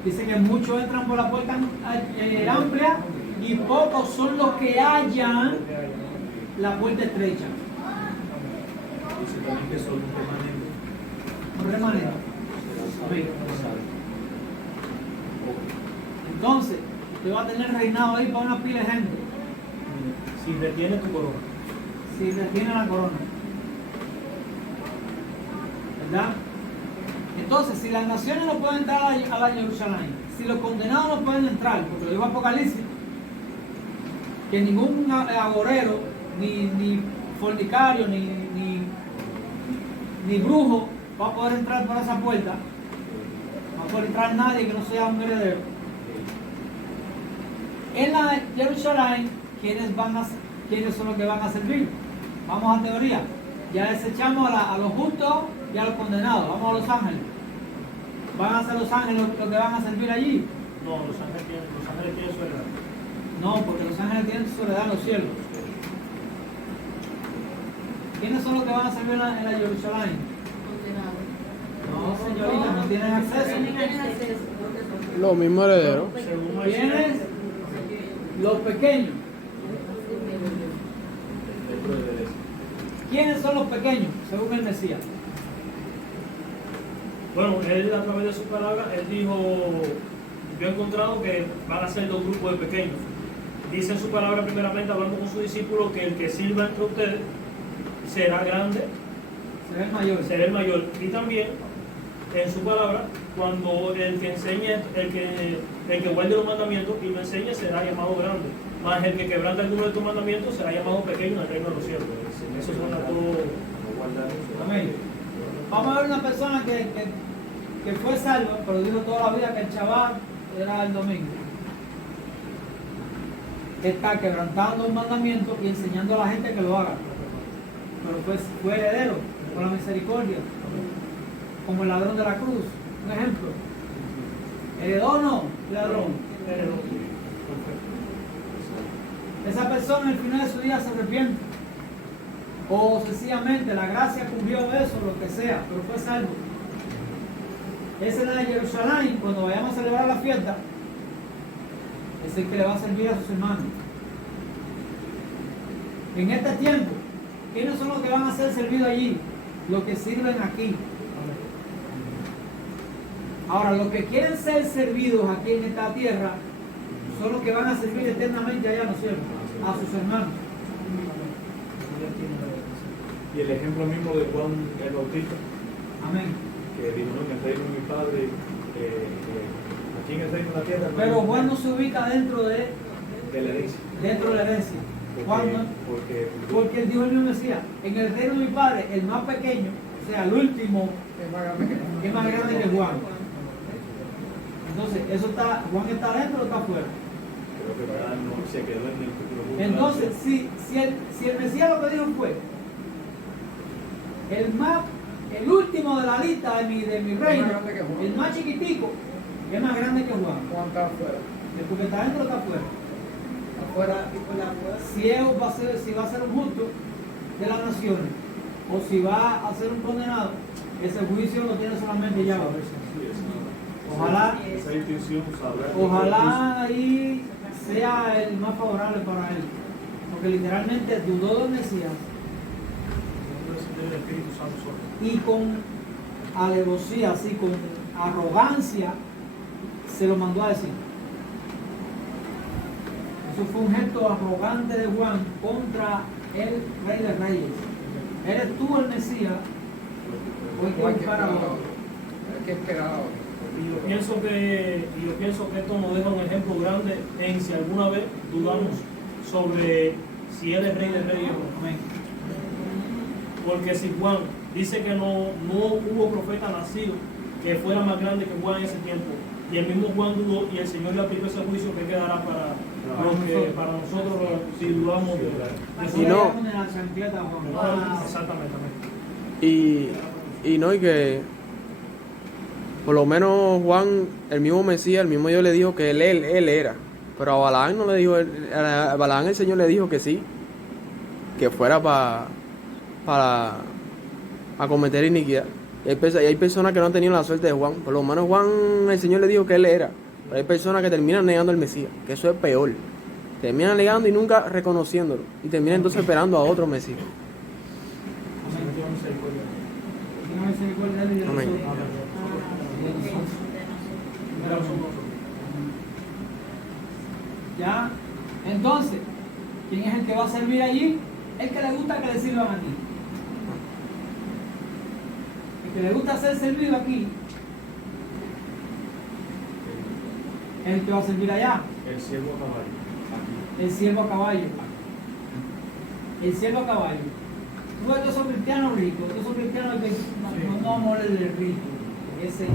Dice que muchos entran por la puerta amplia y pocos son los que hallan la puerta estrecha. Dice también que son Un remanente. remanentes. Entonces, usted va a tener reinado ahí para una pila de gente. Si retiene tu corona. Si retiene la corona. ¿Verdad? Entonces, si las naciones no pueden entrar a la Jerusalén, si los condenados no pueden entrar, porque lo dijo Apocalipsis, que ningún agorero, ni fornicario, ni brujo va a poder entrar por esa puerta, no va a poder entrar nadie que no sea un heredero. En la Jerusalén, ¿quiénes son los que van a servir? Vamos a teoría. Ya desechamos a los justos y a los condenados. Vamos a los ángeles. ¿Van a ser los ángeles los que van a servir allí? No, los ángeles tienen su heredad. No, porque los ángeles tienen su heredad en los cielos. ¿Quiénes son los que van a servir en la Jerusalén? No, señorita, no tienen acceso. Los mismos herederos. Según ¿Quiénes? Los pequeños. ¿Quiénes son los pequeños, según el Mesías? Bueno, él a través de sus palabras, él dijo, yo he encontrado que van a ser dos grupos de pequeños. Dice en su palabra primeramente, hablando con sus discípulos, que el que sirva entre ustedes será grande, Será el mayor. será el mayor. Y también, en su palabra, cuando el que enseñe, el que guarde los mandamientos y lo enseñe será llamado grande. Más el que quebranta alguno de tus mandamientos será llamado pequeño en el reino de los cielos. Eso suena todo. Amén. Vamos a ver una persona que fue salva, pero dijo toda la vida que el chaval era el domingo. Está quebrantando un mandamiento y enseñando a la gente que lo haga. Pero fue heredero con la misericordia, como el ladrón de la cruz, un ejemplo. ¿Heredó o no? Ladrón. Esa persona al final de su día se arrepiente. O sencillamente la gracia cubrió eso, lo que sea, pero fue salvo. Ese es la de Jerusalén, cuando vayamos a celebrar la fiesta, es el que le va a servir a sus hermanos. En este tiempo, ¿quiénes son los que van a ser servidos allí? Los que sirven aquí. Ahora, los que quieren ser servidos aquí en esta tierra son los que van a servir eternamente allá en los cielos, a sus hermanos. Y el ejemplo mismo de Juan el Bautista, Amén. que dijo, no, en el reino de mi padre, aquí en el reino de la tierra. Pero Juan no se ubica dentro de la herencia. la herencia. Juan no, porque él dijo el mismo Mesías, en el reino de mi padre, el más pequeño, o sea, el último, es más grande que Juan. Entonces, Juan está dentro o está afuera. Creo que para no se quedó en el futuro. Entonces, si el Mesías lo que dijo fue, el último de la lista de mi reino, el más chiquitico, es más grande que Juan. Juan está afuera. Porque está dentro o está afuera. Si va a ser un justo de las naciones o si va a ser un condenado, ese juicio lo tiene solamente ya. Ojalá ahí sea el más favorable para él, porque literalmente dudó del Mesías y con alevosía, así con arrogancia se lo mandó a decir. Eso fue un gesto arrogante de Juan contra el Rey de Reyes. ¿Eres tú el Mesías o hay que buscar a otro? Hay que esperar a otro. Y yo pienso que esto nos deja un ejemplo grande en si alguna vez dudamos sobre si él es Rey de Reyes o no. Amén. Porque si Juan dice que no hubo profeta nacido que fuera más grande que Juan en ese tiempo, y el mismo Juan dudó y el Señor le aplicó ese juicio, que quedará para nosotros si dudamos de Y no. Exactamente. Y no, y que por lo menos Juan, el mismo Mesías, el mismo Dios le dijo que él era. Pero a Balaán no le dijo, a Balaán el Señor le dijo que sí, que fuera para cometer iniquidad. Y hay personas que no han tenido la suerte de Juan. Por lo menos Juan, el Señor le dijo que él era. Pero hay personas que terminan negando al Mesías, que eso es peor. Terminan negando y nunca reconociéndolo. Y terminan entonces esperando a otro Mesías. Amén. ¿Ya? Entonces, ¿quién es el que va a servir allí? El que le gusta que le sirvan aquí. El que le gusta ser servido aquí, es el que va a servir allá. El siervo a caballo. Aquí. El siervo a caballo. El siervo a caballo. Tú ves que esos cristianos ricos, esos cristianos que no molen el rico. Ese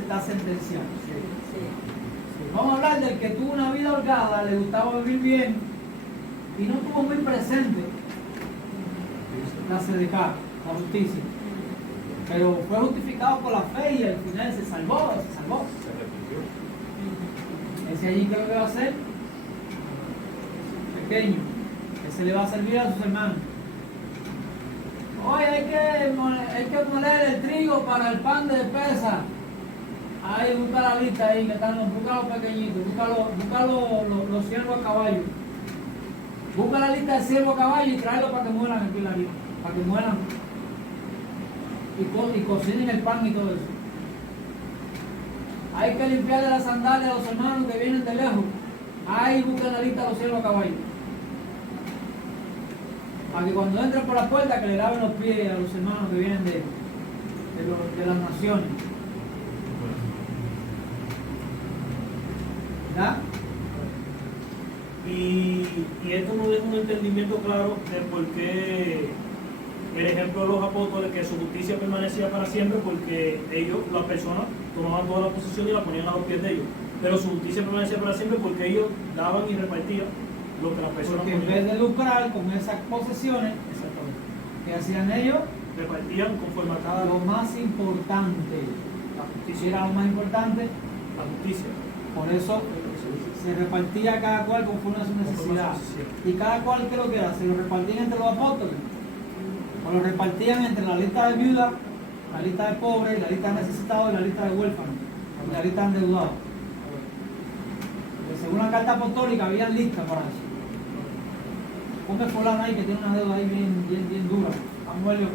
está sentenciado. Vamos a hablar del que tuvo una vida holgada, le gustaba vivir bien y no tuvo muy presente la sedecá, la justicia. Pero fue justificado por la fe y al final se salvó. Se arrepintió. Ese allí, ¿qué es lo que va a hacer? Pequeño. Ese le va a servir a sus hermanos. Oye, hay que moler el trigo para el pan de pesa. Ahí busca la lista ahí, que están busca los pequeñitos, busca los siervos a caballo. Busca la lista de siervos a caballo y tráelo para que mueran aquí la lista. Para que mueran. Y cocinen el pan y todo eso. Hay que limpiarle las sandalias a los hermanos que vienen de lejos. Ahí busca la lista de los siervos a caballo. Para que cuando entren por la puerta que le laven los pies a los hermanos que vienen de las naciones. ¿Verdad? Y esto nos deja un entendimiento claro de por qué el ejemplo de los apóstoles, que su justicia permanecía para siempre, porque ellos, las personas, tomaban toda la posesión y la ponían a los pies de ellos. Pero su justicia permanecía para siempre porque ellos daban y repartían lo que las personas Porque en ponían. vez de lucrar con esas posesiones, Exactamente. ¿qué hacían ellos? Repartían conforme a cada Lo más importante. la Si justicia. era lo más importante, La justicia. por eso se repartía cada cual conforme a su necesidad. Y cada cual, ¿qué lo que era? Se lo repartían entre los apóstoles. O lo repartían entre la lista de viudas, la lista de pobres, la lista de necesitados y la lista de huérfanos, y la lista de endeudados. Porque según la carta apostólica había listas para eso. Ponme fulano ahí que tiene una deuda ahí bien dura. Vamos a verlo.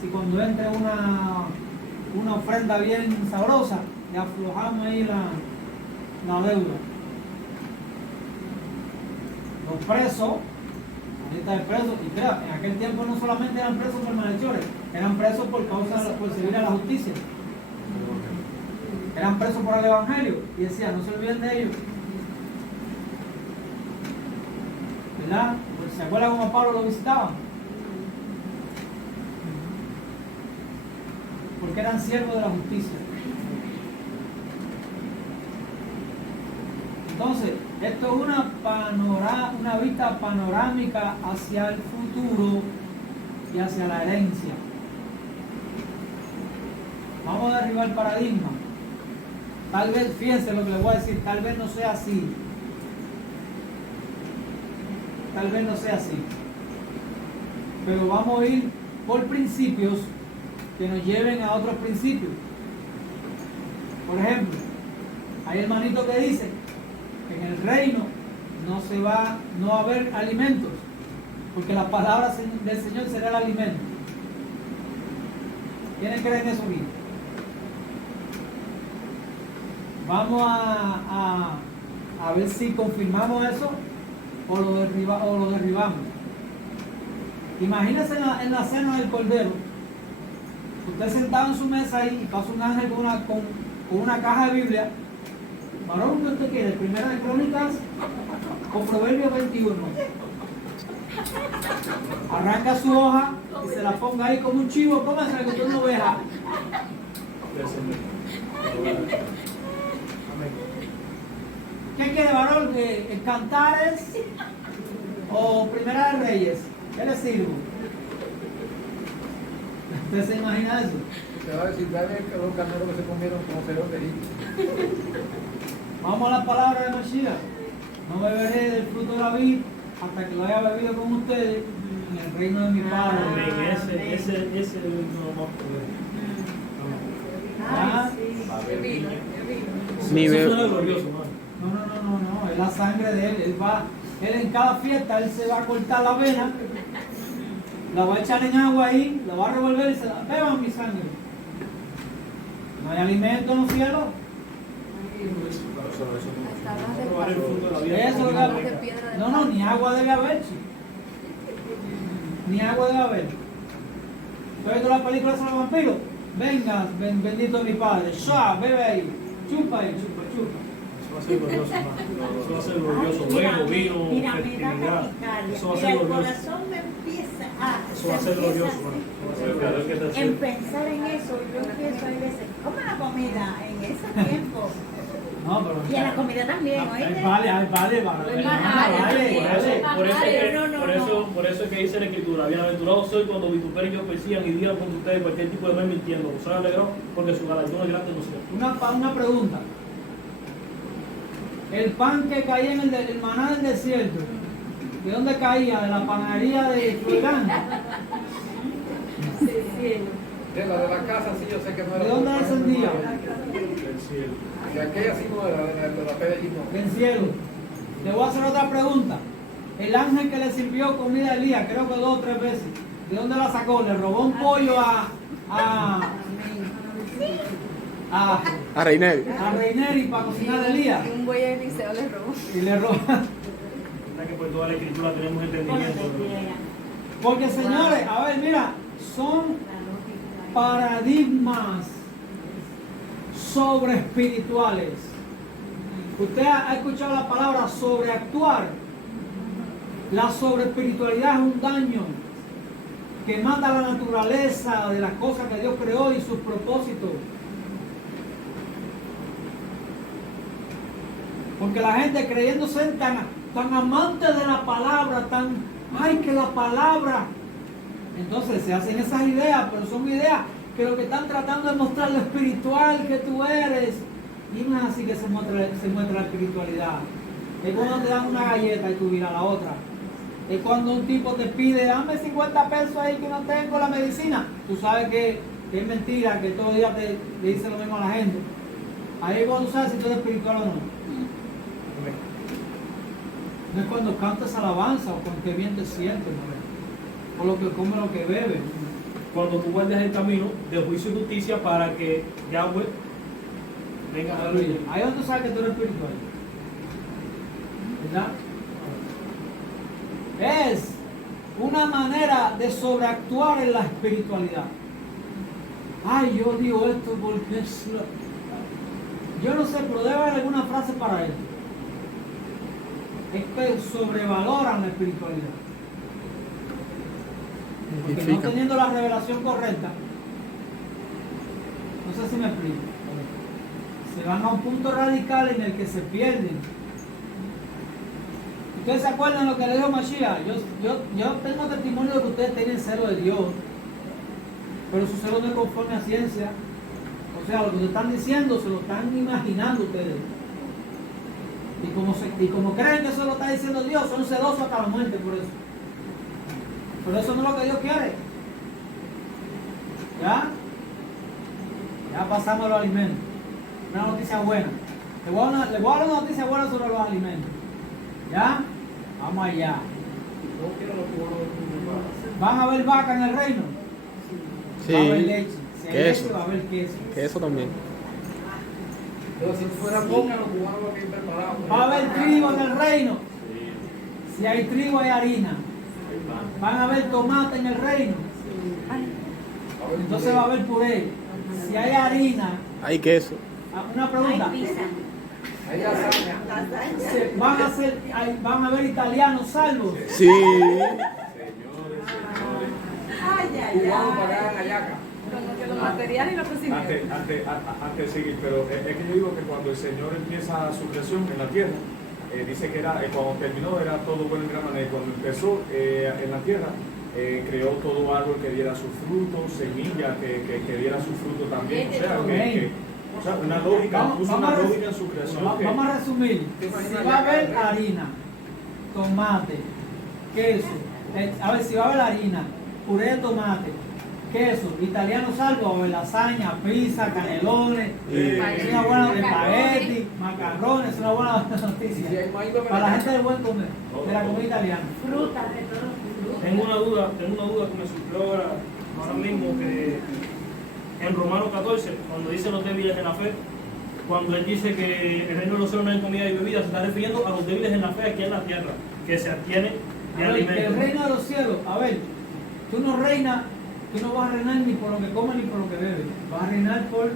Si cuando entre una ofrenda bien sabrosa, le aflojamos ahí la deuda. Los presos, la lista de presos, y crea, en aquel tiempo no solamente eran presos por malhechores, eran presos por servir a la justicia. Eran presos por el evangelio, y decía, no se olviden de ellos. ¿Verdad? Pues, ¿se acuerdan cómo Pablo lo visitaba? Porque eran siervos de la justicia. Entonces, esto es una vista panorámica hacia el futuro y hacia la herencia. Vamos a derribar el paradigma. Tal vez, fíjense lo que les voy a decir, tal vez no sea así. Tal vez no sea así. Pero vamos a ir por principios que nos lleven a otros principios. Por ejemplo, hay hermanito que dice que en el reino no va a haber alimentos, porque la palabra del Señor será el alimento. ¿Quiénes creen eso aquí? Vamos a ver si confirmamos eso o lo derribamos. Imagínense en la cena del Cordero, usted sentado en su mesa ahí y pasa un ángel con una caja de Biblia. Varón, ¿qué usted quiere? ¿Primera de Crónicas o Proverbios 21? Arranca su hoja y se la ponga ahí como un chivo, póngase que usted no vea. ¿Qué quiere, varón? ¿Cantares o Primera de Reyes? ¿Qué le sirvo? ¿Usted se imagina eso? Te va a decir, dale los carneros que se comieron como cerdos de Egipto. Vamos a la palabra de Mashiach. No beberé del fruto de la vid hasta que lo haya bebido con ustedes en el reino de mi Padre. Amén. Ese es el nuevo poder. ¿Ah? Ni Eso be- suena glorioso, mano. No, es la sangre de él. Él en cada fiesta, él se va a cortar la vena, la va a echar en agua ahí, la va a revolver y se la beban mi sangre. No hay alimento en los cielos. Hasta Probar el fruto de la vida. Eso como es una lo que- beca. piedra de No, ni agua debe haber, chico. Ni agua debe haber. ¿Tú has visto la película de los vampiros? Venga, bendito mi padre. ¡Shua! Bebe ahí. Chupa ahí, chupa, chupa. Eso va a ser glorioso, hermano. Eso va a ser glorioso. Bueno, vino, mira, me da fertilidad. taquicardia. Eso va a Mira, ser el glorioso. corazón me empieza a... Eso va a ser glorioso, hermano. Eso va a ser glorioso. En pensar en eso, yo empiezo a veces, ¿cómo la comida en ese tiempo? No, pero. Y en la comida también, ¿oíste? Vale. Hay más áreas, Por eso es que dice la escritura, bienaventurado soy cuando vituperen y os persigan y digan contra ustedes cualquier tipo de mal mintiendo. Soy alegrado porque su galardón es grande en los cielos. Una pregunta. El pan que caía en el maná del desierto, ¿de dónde caía? ¿De la panadería de Fulán? Sí, sí. De la casa sí yo sé que no era. ¿De dónde descendía? Del cielo. De aquella sí no era, de la Pedellín no. Del cielo. Le voy a hacer otra pregunta. El ángel que le sirvió comida a Elías, creo que 2 o 3 veces, ¿de dónde la sacó? ¿Le robó un pollo a Reinel. Reineri para cocinar a Elías? Y un buey de Eliseo le robó. Y le robó. Verdad que por toda la escritura tenemos entendimiento. Porque señores, a ver, mira, son paradigmas sobre espirituales. Usted ha escuchado la palabra sobreactuar. La sobreespiritualidad es un daño que mata la naturaleza de las cosas que Dios creó y sus propósitos. Porque la gente creyéndose tan amantes de la palabra, ay, que la palabra. Entonces se hacen esas ideas, pero son ideas que lo que están tratando de mostrar lo espiritual que tú eres. Y no es así que se muestra la espiritualidad. Es cuando te dan una galleta y tú miras la otra. Es cuando un tipo te pide, dame 50 pesos ahí que no tengo la medicina. Tú sabes que es mentira, que todos los días le dice lo mismo a la gente. Ahí es cuando tú sabes si tú eres espiritual o no. No es cuando cantas alabanza o cuando te bien te sientes, ¿no? O lo que come, lo que bebe. Cuando tú guardas el camino de juicio y justicia para que Yahweh venga a la luz. Ahí es donde tú sabes que tú eres espiritual. ¿Verdad? Es una manera de sobreactuar en la espiritualidad. Ay, yo digo esto porque es... Yo no sé, pero debe haber alguna frase para esto. Es que sobrevaloran la espiritualidad. Porque no teniendo la revelación correcta, no sé si me explico, se van a un punto radical en el que se pierden. ¿Ustedes se acuerdan lo que le dijo Mashiach? Yo tengo testimonio de que ustedes tienen celo de Dios, pero su celo no es conforme a ciencia. O sea, lo que ustedes están diciendo se lo están imaginando ustedes. Y como creen que eso lo está diciendo Dios, son celosos hasta la muerte por eso. Pero eso no es lo que Dios quiere. ¿Ya? Ya pasamos a los alimentos. Una noticia buena. Le voy a dar una noticia buena sobre los alimentos. ¿Ya? Vamos allá. No quiero los cubanos. ¿Van a haber vaca en el reino? Sí. Va a haber leche. Si hay Queso. leche, va a haber queso. Queso también. Pero si fuera poca, los cubanos van a ir preparados. Va a haber trigo en el reino. Si hay trigo, hay harina. Van a haber tomate en el reino. Entonces va a haber puré. Si hay harina, Hay queso. una pregunta. Hay pizza. Hay lasaña. Van a haber italianos salvos. Sí. Ay, ay, Cubanos ay. pagaban ayaca. Como que los materiales y los cocineros. Antes de seguir, pero es que yo digo que cuando el Señor empieza su creación en la tierra, dice que era, cuando terminó era todo bueno en gran manera, y cuando empezó en la tierra, creó todo árbol que diera su fruto, semilla que diera su fruto también, o sea, una lógica, puso una lógica en su creación. Vamos a resumir. Si va a haber harina, tomate, queso, a ver si va a haber harina, puré de tomate, queso, italiano salvo, va a haber lasaña, pizza, canelones, es una buena espagueti, macarrones, es una buena noticia. Si hay maíz, lo Para la gente del buen comer, de la comida italiana. Frutas, de todo. Tengo una duda que me surgió ahora mismo, que en Romanos 14, cuando dice los débiles en la fe, Cuando él dice que el reino de los cielos no es comida y bebida, se está refiriendo a los débiles en la fe aquí en la tierra, que se abstienen de A ver, alimentos. el reino de los cielos, a ver, tú no reinas, tú no vas a reinar ni por lo que comes ni por lo que bebes, vas a reinar por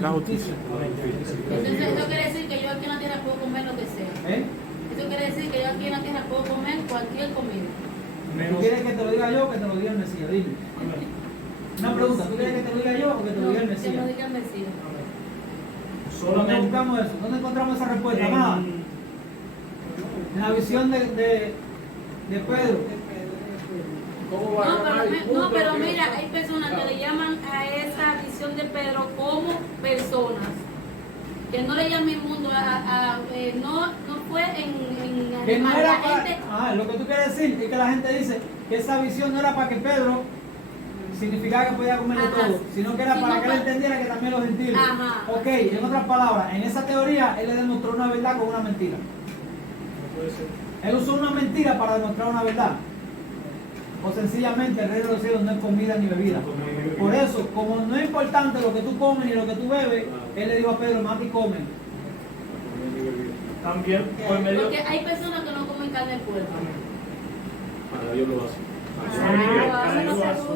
La justicia. Entonces, eso quiere decir que yo aquí en la tierra puedo comer lo que sea. ¿Eh? Eso quiere decir que yo aquí en la tierra puedo comer cualquier comida. ¿Tú Menos, quieres que te lo diga yo o que te lo diga el Mesías? Dime. Una pregunta, ¿tú quieres que te lo diga yo o que te lo diga el Que no Mesías? diga el Mesías. ¿Dónde solamente buscamos eso? ¿Dónde encontramos esa respuesta? Nada. en, En la visión de Pedro. ¿Cómo va a No, ganar el pero, punto? no, pero mira, hay personas que le llaman a esa visión de Pedro como personas. Que no le llaman mundo, no fue en Que no animal. era La para. gente, Lo que tú quieres decir es que la gente dice que esa visión no era para que Pedro significaba que podía comerlo Ajá. todo, sino que era Sino para que él para- entendiera que también los gentiles. Ajá. Ok, en otras palabras, en esa teoría él le demostró una verdad con una mentira. no puede ser. Él usó una mentira para demostrar una verdad. O sencillamente el reino de los cielos no es comida ni bebida. Por eso, como no es importante lo que tú comes ni lo que tú bebes, él le dijo a Pedro, mate y come. También por medio porque hay personas que no comen carne de puerco. Para Dios lo hace.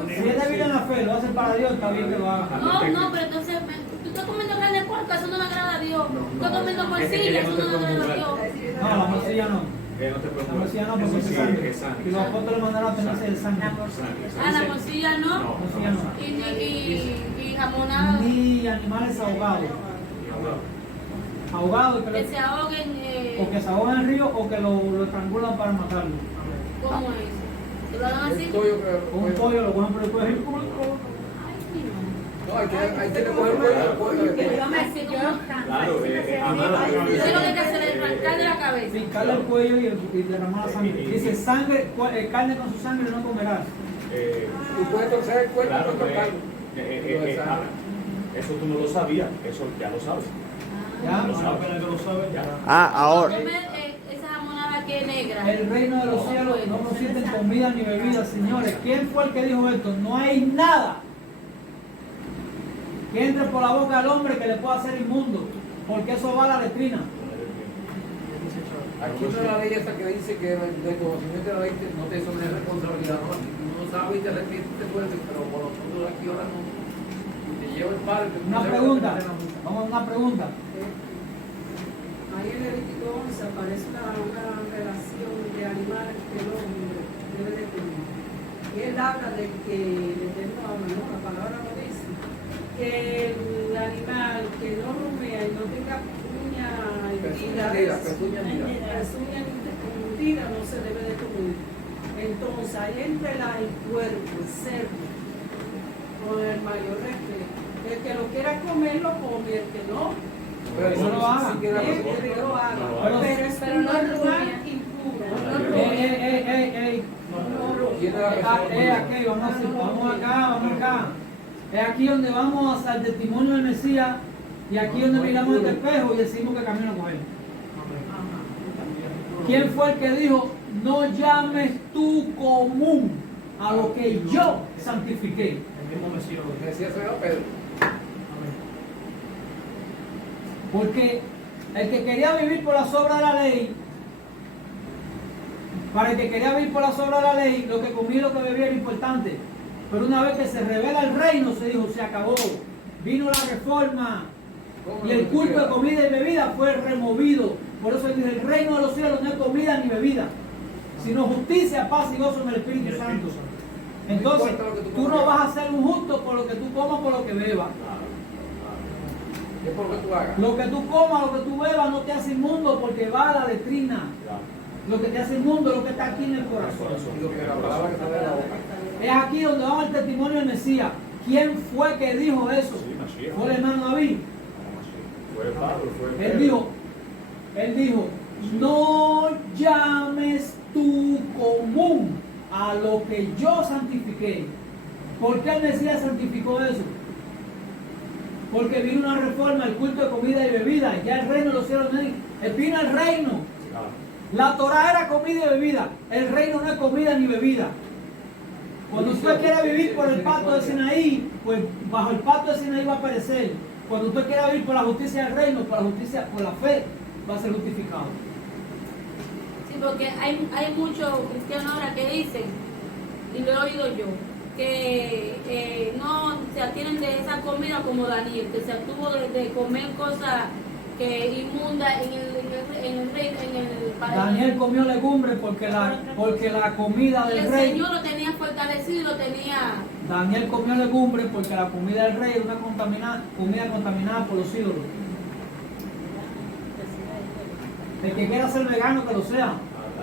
Si es débil en la fe, lo hace para Dios, está bien que lo haga. No, pero entonces, tú estás comiendo carne de puerco, eso no le agrada a Dios. Tú estás comiendo morcilla, eso no le agrada a Dios. No, la morcilla no. No te La preocupes. morcilla no, porque es sangre. Y los apóstoles mandaron a tenerse el sangre. La morcilla no. Morcilla no. Y jamonada. Ni animales ahogados. Ahogados que, Que se ahoguen. o que se ahogan en el río o que lo estrangulan para matarlo. ¿Cómo es eso? ¿Que lo hagan así? El pollo que- Un pollo lo cogen por el cuello. Ay, sí, no. No, hay que coger el cuello. Así como. Claro, amada. Eso es lo que hay que hacer, es arrancar de la cabeza. Picarle el cuello y derramar la sangre. Dice, sangre, carne con su sangre no comerás. Tú puedes torcer el cuerpo Claro, y tocarlo. eso tú no lo sabías, eso ya lo sabes. ¿Ya? Lo sabes. apenas que lo sabe, Ya. Ahora. Comer esa jamonada que es negra. El reino de los cielos no consiste en comida ni bebida, señores. ¿Quién fue el que dijo esto? No hay nada que entre por la boca del hombre que le pueda hacer inmundo, porque eso va a la letrina. Aquí no es la ley esa que dice que el conocimiento de la ley no te somete responsabilidad. No, uno sabe y te arrepientes fuerte, pero por nosotros aquí ahora no. Y te lleva el padre. Una pregunta, vamos a una pregunta. Ahí en Levítico 11 aparece una relación de animales que el hombre debe de comer. Y él habla de que el Eterno habla, ¿no? La palabra lo dice, que el animal que no rumea y no tenga uña hundida, pezuña hundida no se debe de comer. Entonces, ahí entre el cuerpo, el cerdo, con el mayor respeto. El que lo quiera comer, lo come, el que no, Pero No lo haga. siquiera el que lo haga. Pero- Pero es pero no un es animal rubia. impuro. Ey. ¿Quién es la persona? Aquí, vamos acá. Es aquí donde vamos al testimonio del Mesías y aquí donde miramos el espejo y decimos que camino con él. ¿Quién fue el que dijo, no llames tú común a lo que yo santifiqué? el mismo Mesías lo dice. Decía Señor Pedro. Amén. Porque el que quería vivir por la obras de la ley, para el que quería vivir por la obras de la ley, lo que comía y lo que bebía era importante. Pero una vez que se revela el reino, se dijo, se acabó. Vino la reforma y el culto de comida y bebida fue removido. Por eso dice, el reino de los cielos no es comida ni bebida, sino justicia, paz y gozo en el Espíritu Santo. Entonces, tú no vas a ser un justo por lo que tú comas, por lo que bebas. Es por lo que tú hagas. Lo que tú comas, lo que tú bebas no te hace inmundo porque va a la letrina. Lo que te hace inmundo es lo que está aquí en el corazón. Y lo que la palabra que sale de la boca. Es aquí donde vamos al testimonio del Mesías. ¿Quién fue que dijo eso? Fue el hermano David. Fue Pablo, fue Él dijo, no llames tú común a lo que yo santifiqué. ¿Por qué el Mesías santificó eso? Porque vino una reforma, el culto de comida y bebida. Ya el reino de los cielos no es. Vino el reino. La Torah era comida y bebida. El reino no es comida ni bebida. Cuando usted quiera vivir por el pacto de Sinaí, pues bajo el pacto de Sinaí va a perecer. Cuando usted quiera vivir por la justicia del reino, por la justicia, por la fe, va a ser justificado. Sí, porque hay muchos cristianos ahora que dicen, y lo he oído yo, que no se atienen de esa comida como Daniel, que se abstuvo de comer cosas que inmundas en el país. Daniel comió legumbres porque la comida Y del el rey. Señor lo tenía fortalecido y lo tenía. Daniel comió legumbres porque la comida del rey era una comida contaminada por los ídolos. El que quiera ser vegano, que lo sea.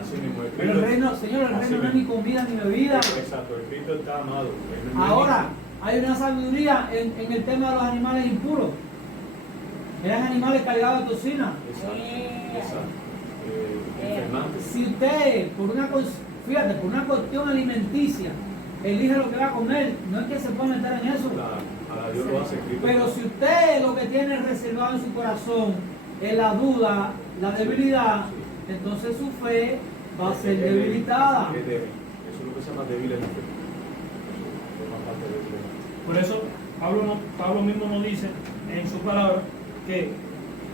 Así mismo, Pero el reino, Señor, el Así reino no es mismo. ni comida ni bebida. Exacto, el Cristo está amado. Él no es Ahora, hay una sabiduría en el tema de los animales impuros. Eran animales cargados de toxina. Exacto. Enfermantes. Si usted, por una cuestión alimenticia, elige lo que va a comer, no es que se pueda meter en eso. A Dios lo hace Cristo. Pero si usted lo que tiene reservado en su corazón es la duda, la debilidad, entonces su fe va a ser debilitada. Es débil. Eso es lo que se llama débil en la fe. Eso forma parte de la fe. Por eso Pablo mismo nos dice en su palabra que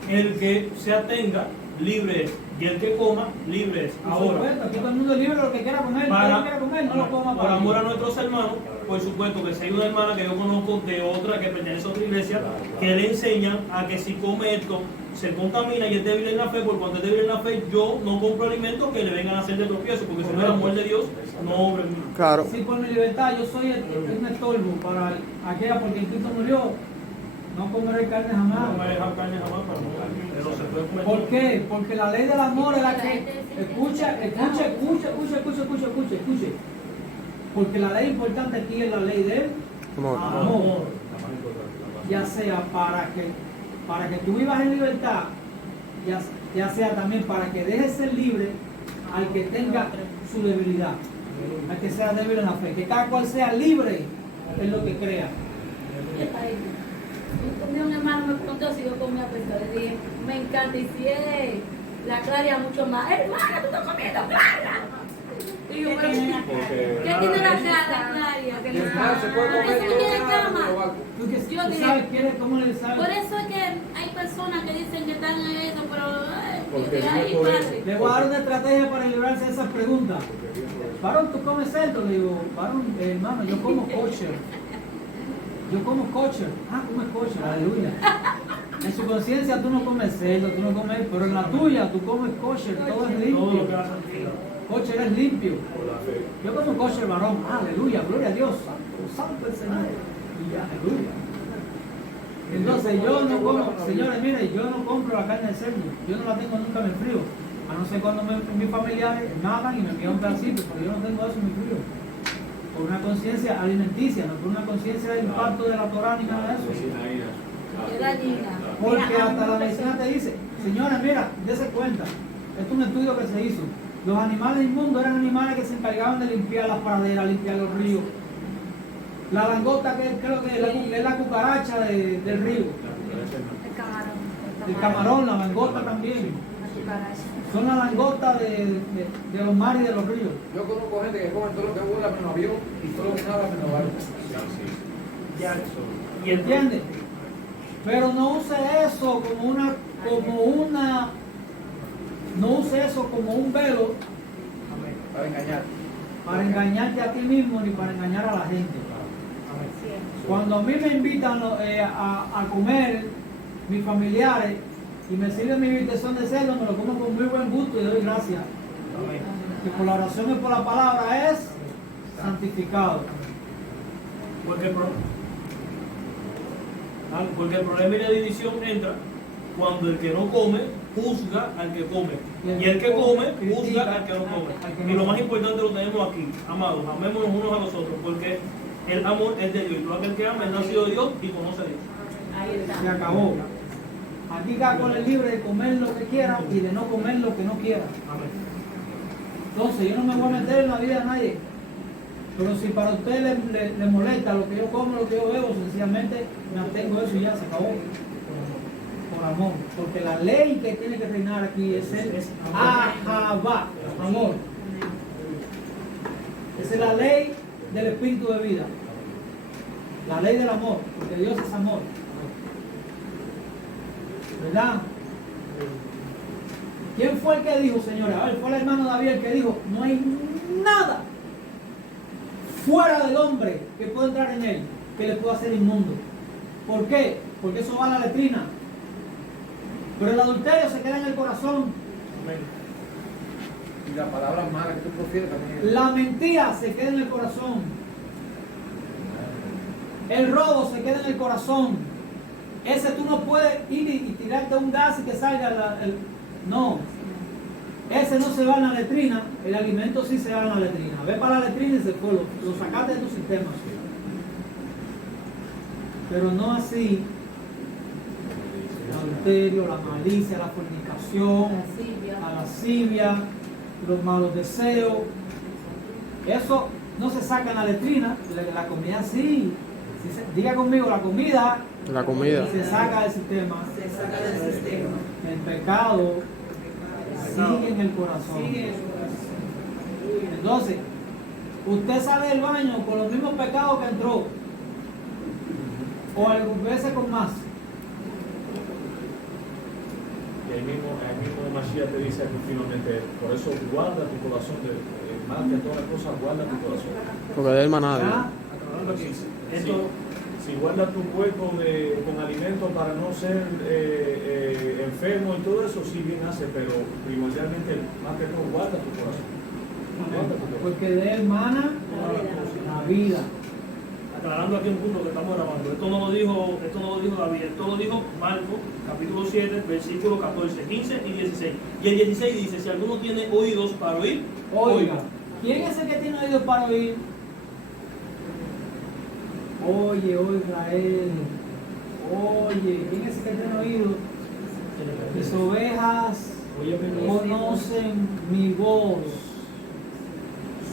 el que se atenga libre es, y el que coma libre es. Por Ahora, supuesto, aquí todo el mundo es libre de lo que quiera comer, todo lo que quiera comer, no lo coma por para amor a mí. nuestros hermanos, por supuesto que si hay una hermana que yo conozco de otra que pertenece a otra iglesia, que le enseñan a que si come esto se contamina y es débil en la fe, porque cuando es débil en la fe yo no compro alimentos que le vengan a hacer de tropiezo, porque si no es el amor de Dios, no hombre mío. Claro. Si por mi libertad yo soy un estorbo para aquella porque Cristo murió, no comeré carne jamás. No me deja carne jamás para no, pero se puede comer. ¿Por qué? Porque la ley del amor es la que... Escuche. Porque la ley importante aquí es la ley del Amor. amor. La más importante, la más Ya sea para que tú vivas en libertad, ya sea también para que dejes ser libre al que tenga su debilidad, al que sea débil en la fe, que cada cual sea libre en lo que crea. Un hermano me contó si yo comía pescado. Le dije, me encanta. Y si es la clara, mucho más. Hermana, tú estás comiendo clara. Digo, pero, Porque- ¿qué tiene la clara? Y el mar se puede comer Eso todo tiene lo que haga, cama. pero algo. Tú que Yo dije- sabes cómo le sabes. Por eso es que hay personas que dicen que están en eso, pero Porque ay, Dios por eso. padre. Le voy a dar una estrategia para librarse de esas preguntas. Porque Dios lo hace. Varón, ¿tú comes cerdo? Le digo, varón, hermano, yo como kosher. Yo como kosher. Ah, comes kosher, aleluya. En su conciencia tú no comes cerdo, tú no comes, pero en la tuya tú comes kosher, todo es Todo lo limpio. que la santidad. Kosher es limpio. Por la fe. Yo como kosher, varón, aleluya, gloria a Dios, santo el Señor. Y aleluya. Entonces yo no como, señores, mire, yo no compro la carne de cerdo, yo no la tengo nunca en el frío. A no ser cuando mis familiares matan y me envían un pedacito, pero yo no tengo eso en mi frío. Por una conciencia alimenticia, no por una conciencia del impacto de la Torah ni nada de eso. Qué dañina. Porque hasta la medicina te dice, señores, mira, dése cuenta, esto es un estudio que se hizo. Los animales inmundos eran animales que se encargaban de limpiar las praderas, limpiar los ríos. La langosta, que creo que es la cucaracha del río. El camarón. El camarón, la langosta también. La cucaracha. Son las langostas de los mares y de los ríos. Yo conozco gente que come todo lo que vuela menos avión y todo lo que nada menos barco. Ya, ¿Y entiende? Pero no use eso no use eso como un velo Para engañar. para engañarte a ti mismo ni para engañar a la gente. Cuando a mí me invitan a comer mis familiares y me sirven mi invitación de cerdo, me lo como con muy buen gusto y doy gracias. Que por la oración y por la palabra es santificado. Porque el problema y la división entra cuando el que no come juzga al que come. Y el que come juzga al que no come. Y lo más importante lo tenemos aquí. Amados, amémonos unos a los otros, porque el amor es de Dios. Y todo aquel que ama es nacido de Dios y conoce a Dios. Ahí está. Se acabó. Aquí cada cual es libre de comer lo que quiera y de no comer lo que no quiera. Amén. Entonces yo no me voy a meter en la vida de nadie. Pero si para usted le molesta lo que yo como, lo que yo bebo, sencillamente me abstengo de eso y ya se acabó. Por amor. Porque la ley que tiene que reinar aquí es el Ahabá, amor. Esa es la ley del espíritu de vida. La ley del amor, porque Dios es amor. ¿Verdad? ¿Quién fue el que dijo, señores? A ver, fue el hermano David el que dijo, no hay nada fuera del hombre que pueda entrar en él, que le pueda hacer inmundo. ¿Por qué? Porque eso va a la letrina. Pero el adulterio se queda en el corazón. Y la palabra mala que tú profieres también. La mentira se queda en el corazón. El robo se queda en el corazón. Ese tú no puedes ir y tirarte un gas y que salga no. Ese no se va en la letrina. El alimento sí se va en la letrina. Ve para la letrina y se fue. Lo sacaste de tu sistema. Pero no así. El adulterio, la malicia, la fornicación, la lascivia, los malos deseos. Eso no se saca en la letrina. La comida sí. Diga conmigo, la comida. La comida. Se saca del sistema. Se saca del sistema. El pecado sigue en el corazón. Entonces, usted sale del baño con los mismos pecados que entró. O algunas veces con más. Y el mismo Mashiach te dice continuamente, por eso guarda tu corazón, más que todas las cosas, guarda tu corazón. Porque de él maná. ¿Ya? Si guardas tu cuerpo con alimento para no ser enfermo y todo eso, sí bien hace, pero primordialmente, más que todo, guarda tu corazón. Guarda tu corazón. Porque de él mana la vida. Aclarando aquí un punto que estamos grabando. Esto no lo dijo David, esto lo dijo Marcos, capítulo 7, versículos 14, 15 y 16. Y el 16 dice, si alguno tiene oídos para oír, Oiga, ¿quién es el que tiene oídos para oír? Oye, oh Israel. Oye, ¿quién es el que tiene oídos? Mis ovejas conocen mi voz.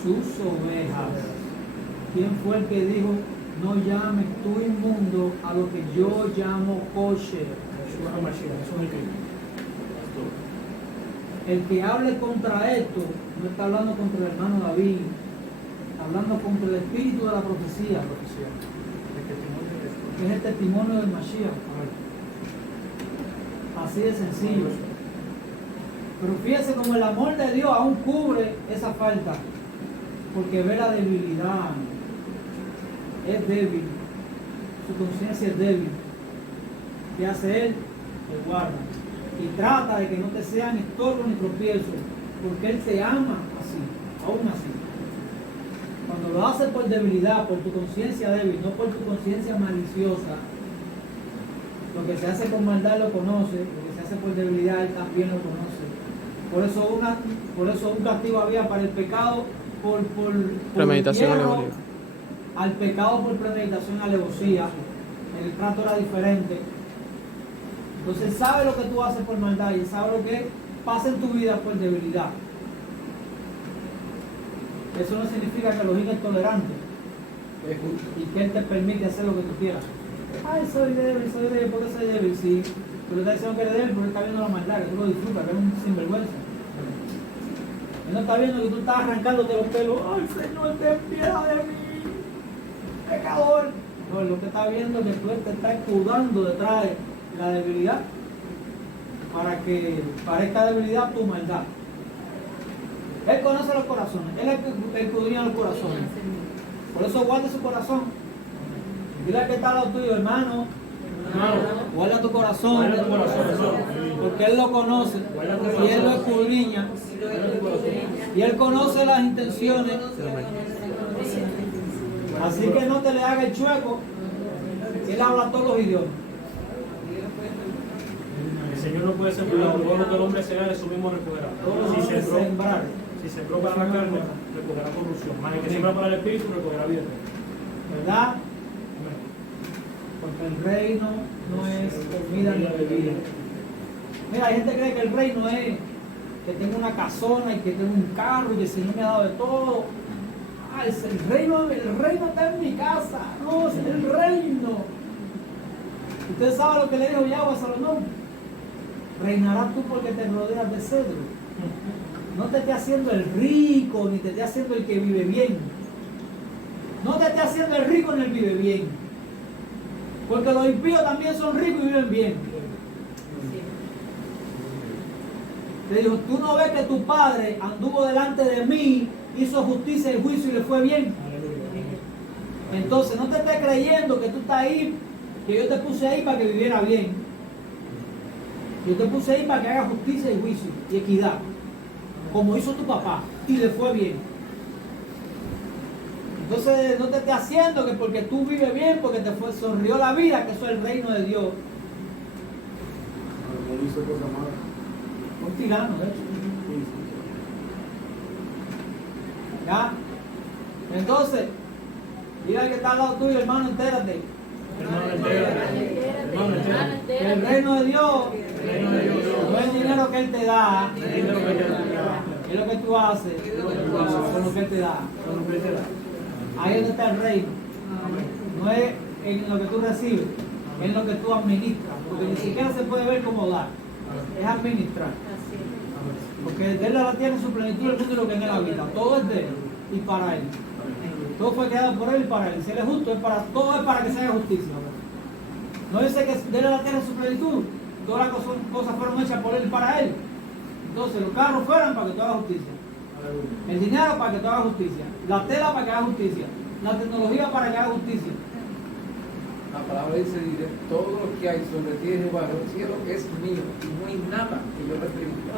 Sus ovejas. ¿Quién fue el que dijo, no llames tú inmundo a lo que yo llamo kosher? El que hable contra esto no está hablando contra el hermano David, está hablando contra el espíritu de la profecía. Es el testimonio del Mashiach. Así de sencillo. Pero fíjese como el amor de Dios aún cubre esa falta, porque ve la debilidad. Es débil, su conciencia es débil. ¿Qué hace él? Te guarda y trata de que no te sean estorbo ni tropiezo, porque él te ama así, aún así. Cuando lo hace por debilidad, por tu conciencia débil, no por tu conciencia maliciosa, lo que se hace con maldad lo conoce, lo que se hace por debilidad él también lo conoce. Por eso un castigo había para el pecado por Premeditación, hierro, alevosía. al pecado por premeditación, alevosía. El trato era diferente. Entonces él sabe lo que tú haces por maldad y él sabe lo que pasa en tu vida por debilidad. Eso no significa que los es tolerante y que él te permite hacer lo que tú quieras. Ay, soy débil, ¿por qué soy débil? Si tú le estás diciendo que eres débil, porque está viendo la maldad, que tú lo disfrutas, que eres un sinvergüenza. Él no está viendo que tú estás arrancándote los pelos. Ay, Señor, ten piedad de mí, pecador. No, lo que está viendo es que tú te estás escudando detrás de la debilidad para que parezca debilidad tu maldad. Él conoce los corazones, él es el que escudriña los corazones. Por eso guarda su corazón. Dile al que está al lado tuyo, hermano, guarda tu corazón, porque él lo conoce y él lo escudriña y él conoce las intenciones. Así que no te le haga el chueco. Él habla todos los idiomas. El Señor no puede sembrar, todo lo que el hombre sea de su mismo recogerá. Si sembró para la carne, recogerá corrupción. Más el que siembra para el espíritu, recogerá vida. ¿Verdad? Porque el reino no es comida ni bebida. Mira, hay gente que cree que el reino es que tengo una casona y que tengo un carro y que el Señor me ha dado de todo. Ah, el reino está en mi casa. No, es el reino. Usted sabe lo que le dijo Yahweh a Salomón. Reinarás tú porque te rodeas de cedro. No te esté haciendo el rico, ni te esté haciendo el que vive bien. No te esté haciendo el rico ni el vive bien. Porque los impíos también son ricos y viven bien. Le dijo, tú no ves que tu padre anduvo delante de mí, hizo justicia y juicio y le fue bien. Entonces no te estés creyendo que tú estás ahí, que yo te puse ahí para que viviera bien. Yo te puse ahí para que haga justicia y juicio y equidad, como hizo tu papá, y le fue bien. Entonces no te estés haciendo que porque tú vives bien, porque te sonrió la vida, que eso es el reino de Dios. No hizo cosas malas. Un tirano, de hecho. ¿Ya? Entonces, mira al que está al lado tuyo, hermano, entérate. Que el reino de Dios no es el dinero que Él te da, es lo que tú haces con lo que Él te da. Ahí es donde está el reino. No es en lo que tú recibes, es en lo que tú administras. Porque ni siquiera se puede ver como dar, es administrar. Porque de Él la tiene su plenitud, el mundo y lo que en Él habita. Todo es de Él y para Él. Todo fue creado por Él y para Él. Si Él es justo, todo es para que se haga justicia. No dice que de Él la tierra su plenitud. Todas las cosas fueron hechas por Él y para Él. Entonces los carros fueron para que tú hagas justicia. El dinero para que tú hagas justicia. La tela para que hagas justicia. La tecnología para que hagas justicia. La palabra dice, todo lo que hay sobre tierra y bajo el cielo es mío y no hay nada que yo retribuya.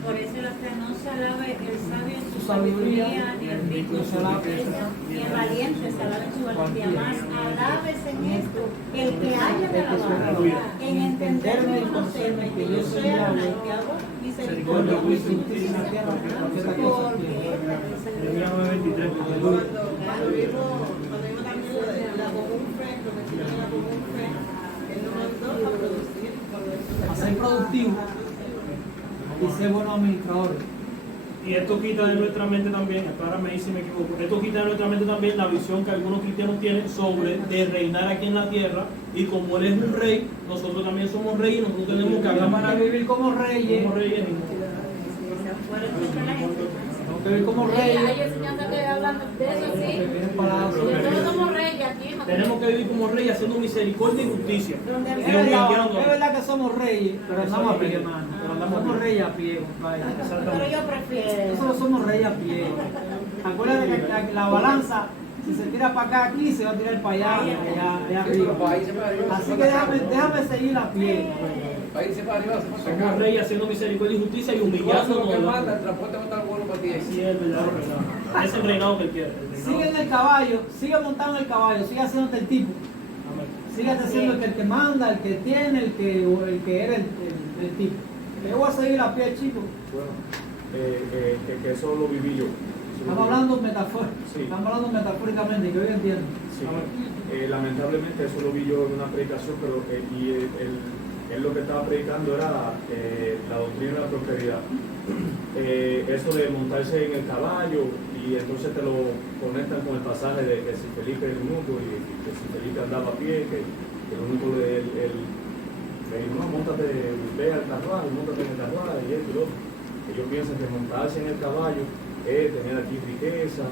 Por eso no se alabe el sabio en su sabiduría, sabiduría, ni el rico en su riqueza, ni el valiente se alabe en su valentía. Más alabes en esto el que haya de alabar, en entenderme y conocerme, que yo soy el que hago misericordia y justicia en la tierra, porque A ser productivo y ser buenos administradores. Y esto quita de nuestra mente también, aclárame ahí si me equivoco, esto quita de nuestra mente también la visión que algunos cristianos tienen sobre de reinar aquí en la tierra, y como Él es un rey, nosotros también somos reyes, nosotros tenemos que hablar Para vivir como reyes, como reyes. tenemos que vivir como reyes. Hay enseñanza que hablando de eso, sí. Todos somos reyes aquí. Tenemos que vivir como reyes haciendo misericordia y justicia. Es verdad que somos reyes, pero andamos a pie, hermano. Somos reyes a pie, compadre. Pero yo prefiero. Nosotros somos reyes a pie. Acuérdate que la balanza, si se tira para acá, aquí se va a tirar para allá, allá arriba. Así que déjame seguir a pie. Países para arriba se pasa Somos reyes haciendo misericordia y justicia y Lo que humillándonos. manda, el transporte no está bueno para ti. Sí, es verdad, es verdad. Es el reinado que Él quiere. Sigue en el caballo, sigue montando en el caballo, sigue haciéndote el tipo. Sigue siendo el que te manda, el que tiene, el que era el tipo. Yo voy a seguir a pie, chicos. Bueno, que eso lo viví yo. Estamos hablando Sí. estamos hablando metafóricamente, que hoy entiendo. Sí. Lamentablemente eso lo vi yo en una predicación, pero él lo que estaba predicando era la doctrina de la prosperidad. Eso de montarse en el caballo, y entonces te lo conectan con el pasaje de que si Felipe es el mundo y que si Felipe andaba a pie, que el único le dijo, no, montate, ve al carruaje, montate en el carruaje y esto y lo otro. Ellos piensan que montarse en el caballo es tener aquí riqueza,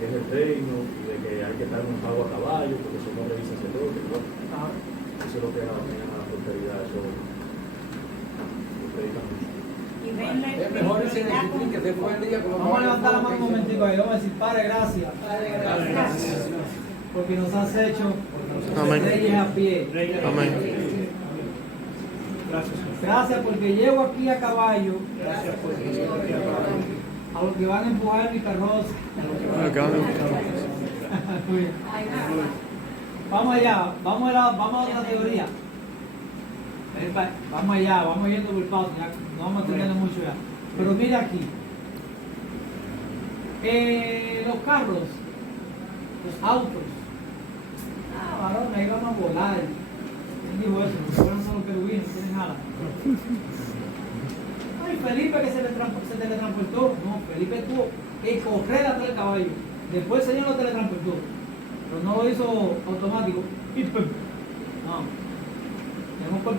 que es el reino, y de que hay que estar montado a caballo porque somos reyes sacerdotes. Bueno, eso es lo que era la prosperidad, eso lo predican mucho. Y ven la Es mejor ese que se fue el día con los Vamos a levantar la mano un momentico ahí, vamos a decir, Padre, gracias. gracias. Porque nos has hecho Amén. reyes a pie. Amén. Gracias, Señor. Gracias porque llevo aquí a caballo Gracias por a los que van a empujar mi carroza. Vamos allá, vamos a otra teoría. Vamos allá, vamos yendo por el paso, ya no vamos a tener mucho ya. Pero mira aquí. Los carros, los autos. Varón, ahí vamos a volar. ¿Quién dijo eso? Los que son los querubines, no tienen nada. Ay, Felipe que se teletransportó. No, Felipe tuvo que correr atrás del caballo. Después el Señor lo teletransportó. Pero no lo hizo automático. No.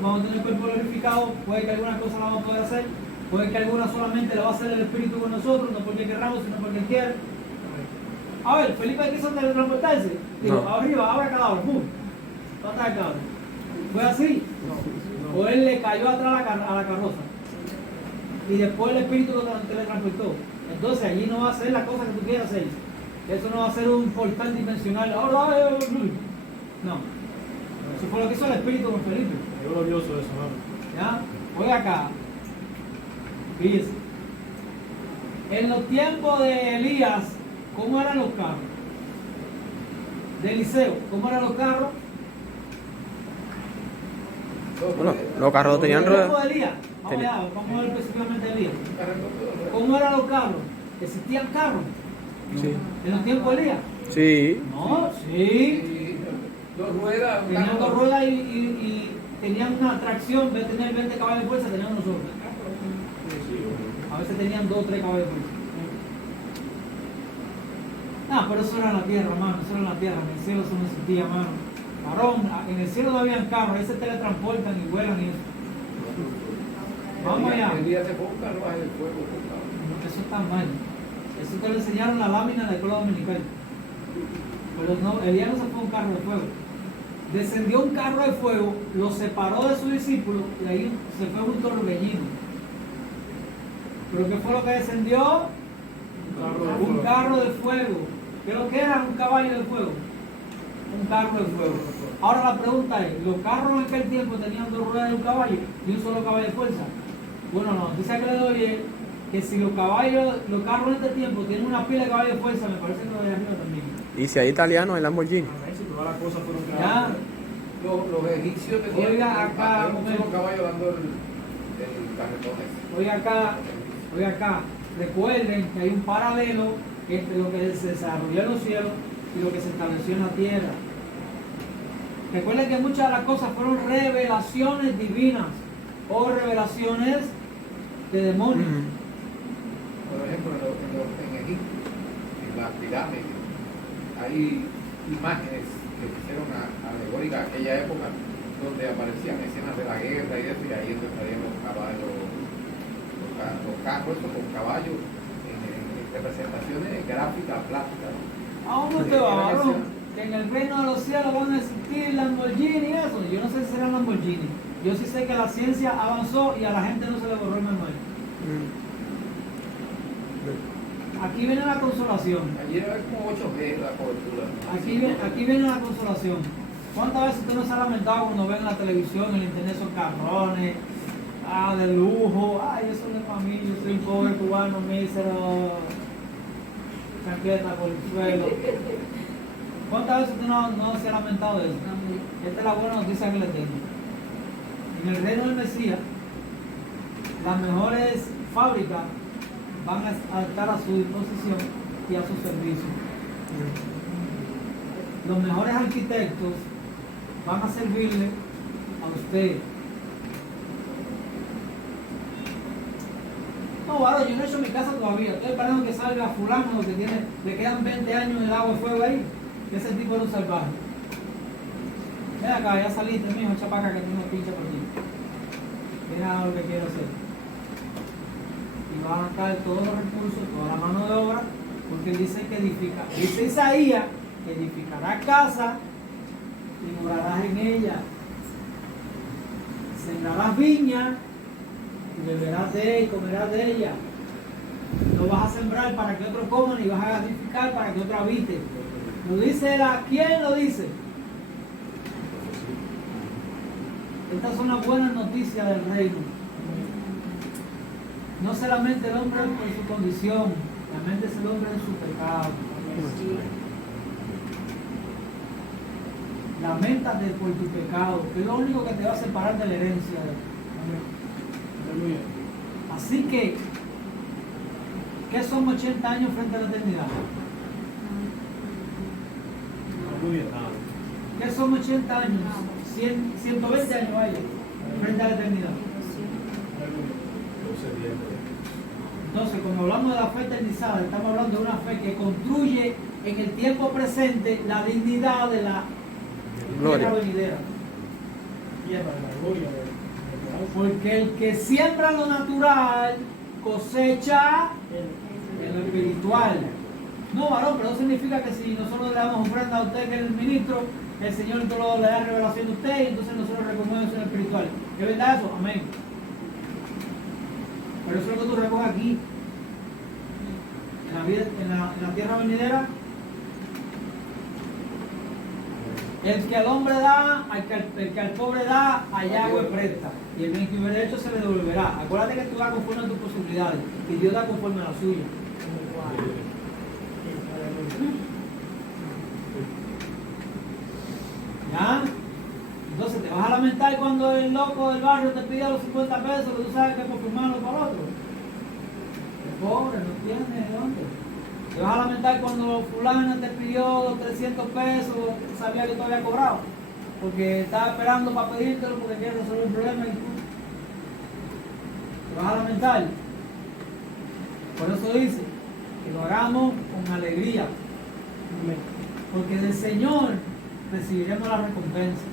Vamos a tener el cuerpo glorificado. Puede que algunas cosas la vamos a poder hacer. Puede que algunas solamente la va a hacer el Espíritu con nosotros. No porque querramos, sino porque Él quiere. A ver, Felipe quiso teletransportarse. Digo, No. arriba, abra cadáver. ¡Pum! Atrás del cadáver. ¿Fue así? No. O él le cayó atrás a la carroza. y después el Espíritu lo teletransportó. Entonces allí no va a ser la cosa que tú quieras hacer. Eso no va a ser un portal dimensional. No. Eso fue lo que hizo el Espíritu con Felipe. Es glorioso eso, hermano. ¿Ya? Oiga acá. Fíjese. En los tiempos de Elías, ¿cómo eran los carros? De Eliseo, ¿cómo eran los carros? Bueno, los carros tenían En los ruedas. tiempos de Elías. Vamos a ver específicamente de Elías. ¿Cómo eran los carros? ¿Existían carros? Sí. ¿En los tiempos de Elías? Sí. No, sí. Y dos ruedas, un Tenían carro. dos ruedas y tenían una tracción, en vez de tener 20 caballos de fuerza, tenían unos otros. A veces tenían 2 o 3 caballos de fuerza. Pero eso era en la tierra, mano, eso era en la tierra, en el cielo eso no existía, mano. Varón, en el cielo no habían carros, a veces teletransportan y vuelan y eso. Vamos allá. El día se fue un carruaje de fuego. Eso está mal. Eso te lo enseñaron la lámina de la escuela dominical. Pero no, Elías no se fue un carro de fuego. Descendió un carro de fuego, lo separó de sus discípulos y ahí se fue un torbellino. ¿Pero qué fue lo que descendió? Un carro de fuego. ¿Qué es lo que era? Un caballo de fuego. Un carro de fuego. Ahora la pregunta es, ¿los carros en aquel tiempo tenían 2 ruedas de un caballo y un solo caballo de fuerza? Bueno, la noticia que le doy es que si los carros en este tiempo tienen una pila de caballos de fuerza, me parece que los de arriba también. Y si hay italiano, el Lamborghini. Si todas las cosas fueron Ya. creadas. Los egipcios tenían Oiga, acá, un solo caballo dando el carretón ese. Oiga acá, recuerden que hay un paralelo entre lo que se desarrolló en los cielos y lo que se estableció en la tierra. Recuerden que muchas de las cosas fueron revelaciones divinas o revelaciones de demonios. Por ejemplo, en Egipto, en las pirámides, hay imágenes que se hicieron alegóricas a aquella época donde aparecían escenas de la guerra y eso, y ahí es donde salían los caballos, los carros esos con caballos en representaciones gráficas, plásticas. ¿A dónde te va, varón? Que en el reino de los cielos van a existir Lamborghini y eso. Yo no sé si será Lamborghini. Yo sí sé que la ciencia avanzó y a la gente no se le borró el memoria. Aquí viene la consolación. Allí era como 8G la cobertura. Aquí viene la consolación. ¿Cuántas veces usted no se ha lamentado cuando ven en la televisión, en el internet, esos carrones, de lujo? Ay, eso no es para mí, yo soy un pobre cubano, mísero, chaqueta por el suelo. ¿Cuántas veces usted no se ha lamentado de eso? Esta es la buena noticia que le tengo. En el reino del Mesías, las mejores fábricas van a estar a su disposición y a su servicio. Los mejores arquitectos van a servirle a usted. No, varón, yo no he hecho mi casa todavía. Estoy esperando que salga fulano que le quedan 20 años en el agua de fuego ahí. Ese tipo era un salvaje. Ven acá, ya saliste, mijo, echa para acá que tengo pincha por ti. Mira lo que quiero hacer. Y van a estar todos los recursos, toda la mano de obra, porque él dice que edifica. Dice Isaías que edificará casa y morarás en ella. Sembrarás viña y beberás de ella y comerás de ella. No vas a sembrar para que otro coma ni vas a edificar para que otro habite. Lo dice él, ¿a quién lo dice? Estas son las buenas noticias del reino. No solamente el hombre por su condición, realmente es el hombre en su pecado. Lamentate por tu pecado, que es lo único que te va a separar de la herencia. Así que, ¿qué son 80 años frente a la eternidad? Muy bien. ¿Qué son 80 años? 120 años vaya, frente a la eternidad. Entonces, cuando hablamos de la fe eternizada, estamos hablando de una fe que construye en el tiempo presente la dignidad de la Gloria. tierra venidera. Tierra de la gloria. Porque el que siembra lo natural cosecha en lo espiritual. No, varón, pero no significa que si nosotros le damos ofrenda a usted que es el ministro, el Señor le da revelación a usted y entonces nosotros recogemos eso en lo espiritual. ¿Es verdad eso? Amén. Pero eso es lo que tú recoges aquí. En la tierra venidera, el que al hombre da, el que al pobre da, allá Yahweh presta. Y el bien que hubiera hecho se le devolverá. Acuérdate que tú das conforme a tus posibilidades. Y Dios da conforme a la suya. ¿Ya? Entonces te vas a lamentar cuando el loco del barrio te pide los 50 pesos, que tú sabes que es por firmarlo para otro. El pobre no tiene de dónde. Te vas a lamentar cuando fulana te pidió 300 pesos, sabía que tú había cobrado, porque estaba esperando para pedírtelo porque quiere resolver un problema y tú te vas a lamentar. Por eso dice que lo hagamos con alegría, porque del Señor recibiremos la recompensa.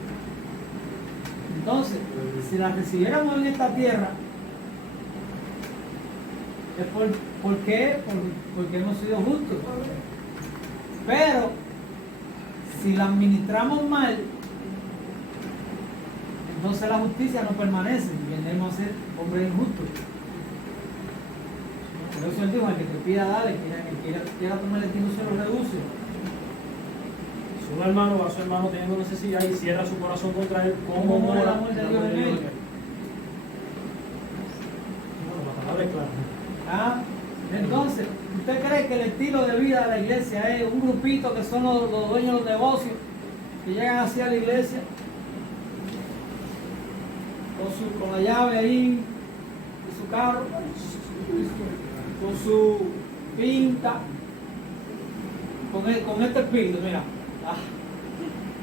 Entonces, si la recibiéramos en esta tierra, es ¿por qué? Porque hemos sido justos. Pero, si la administramos mal, entonces la justicia no permanece y vendremos a ser hombres injustos. Por eso él dijo, al que te pida, dale, el que quiera tomar el tiempo se lo reduce. Si un hermano va a su hermano teniendo necesidad y cierra su corazón contra él, ¿cómo mora el amor de Dios en él? Bueno, la palabra es clara. ¿Ah? Entonces, ¿usted cree que el estilo de vida de la iglesia es un grupito que son los dueños de los negocios que llegan así a la iglesia con la llave ahí de su carro, con su pinta, con este espíritu? Mira,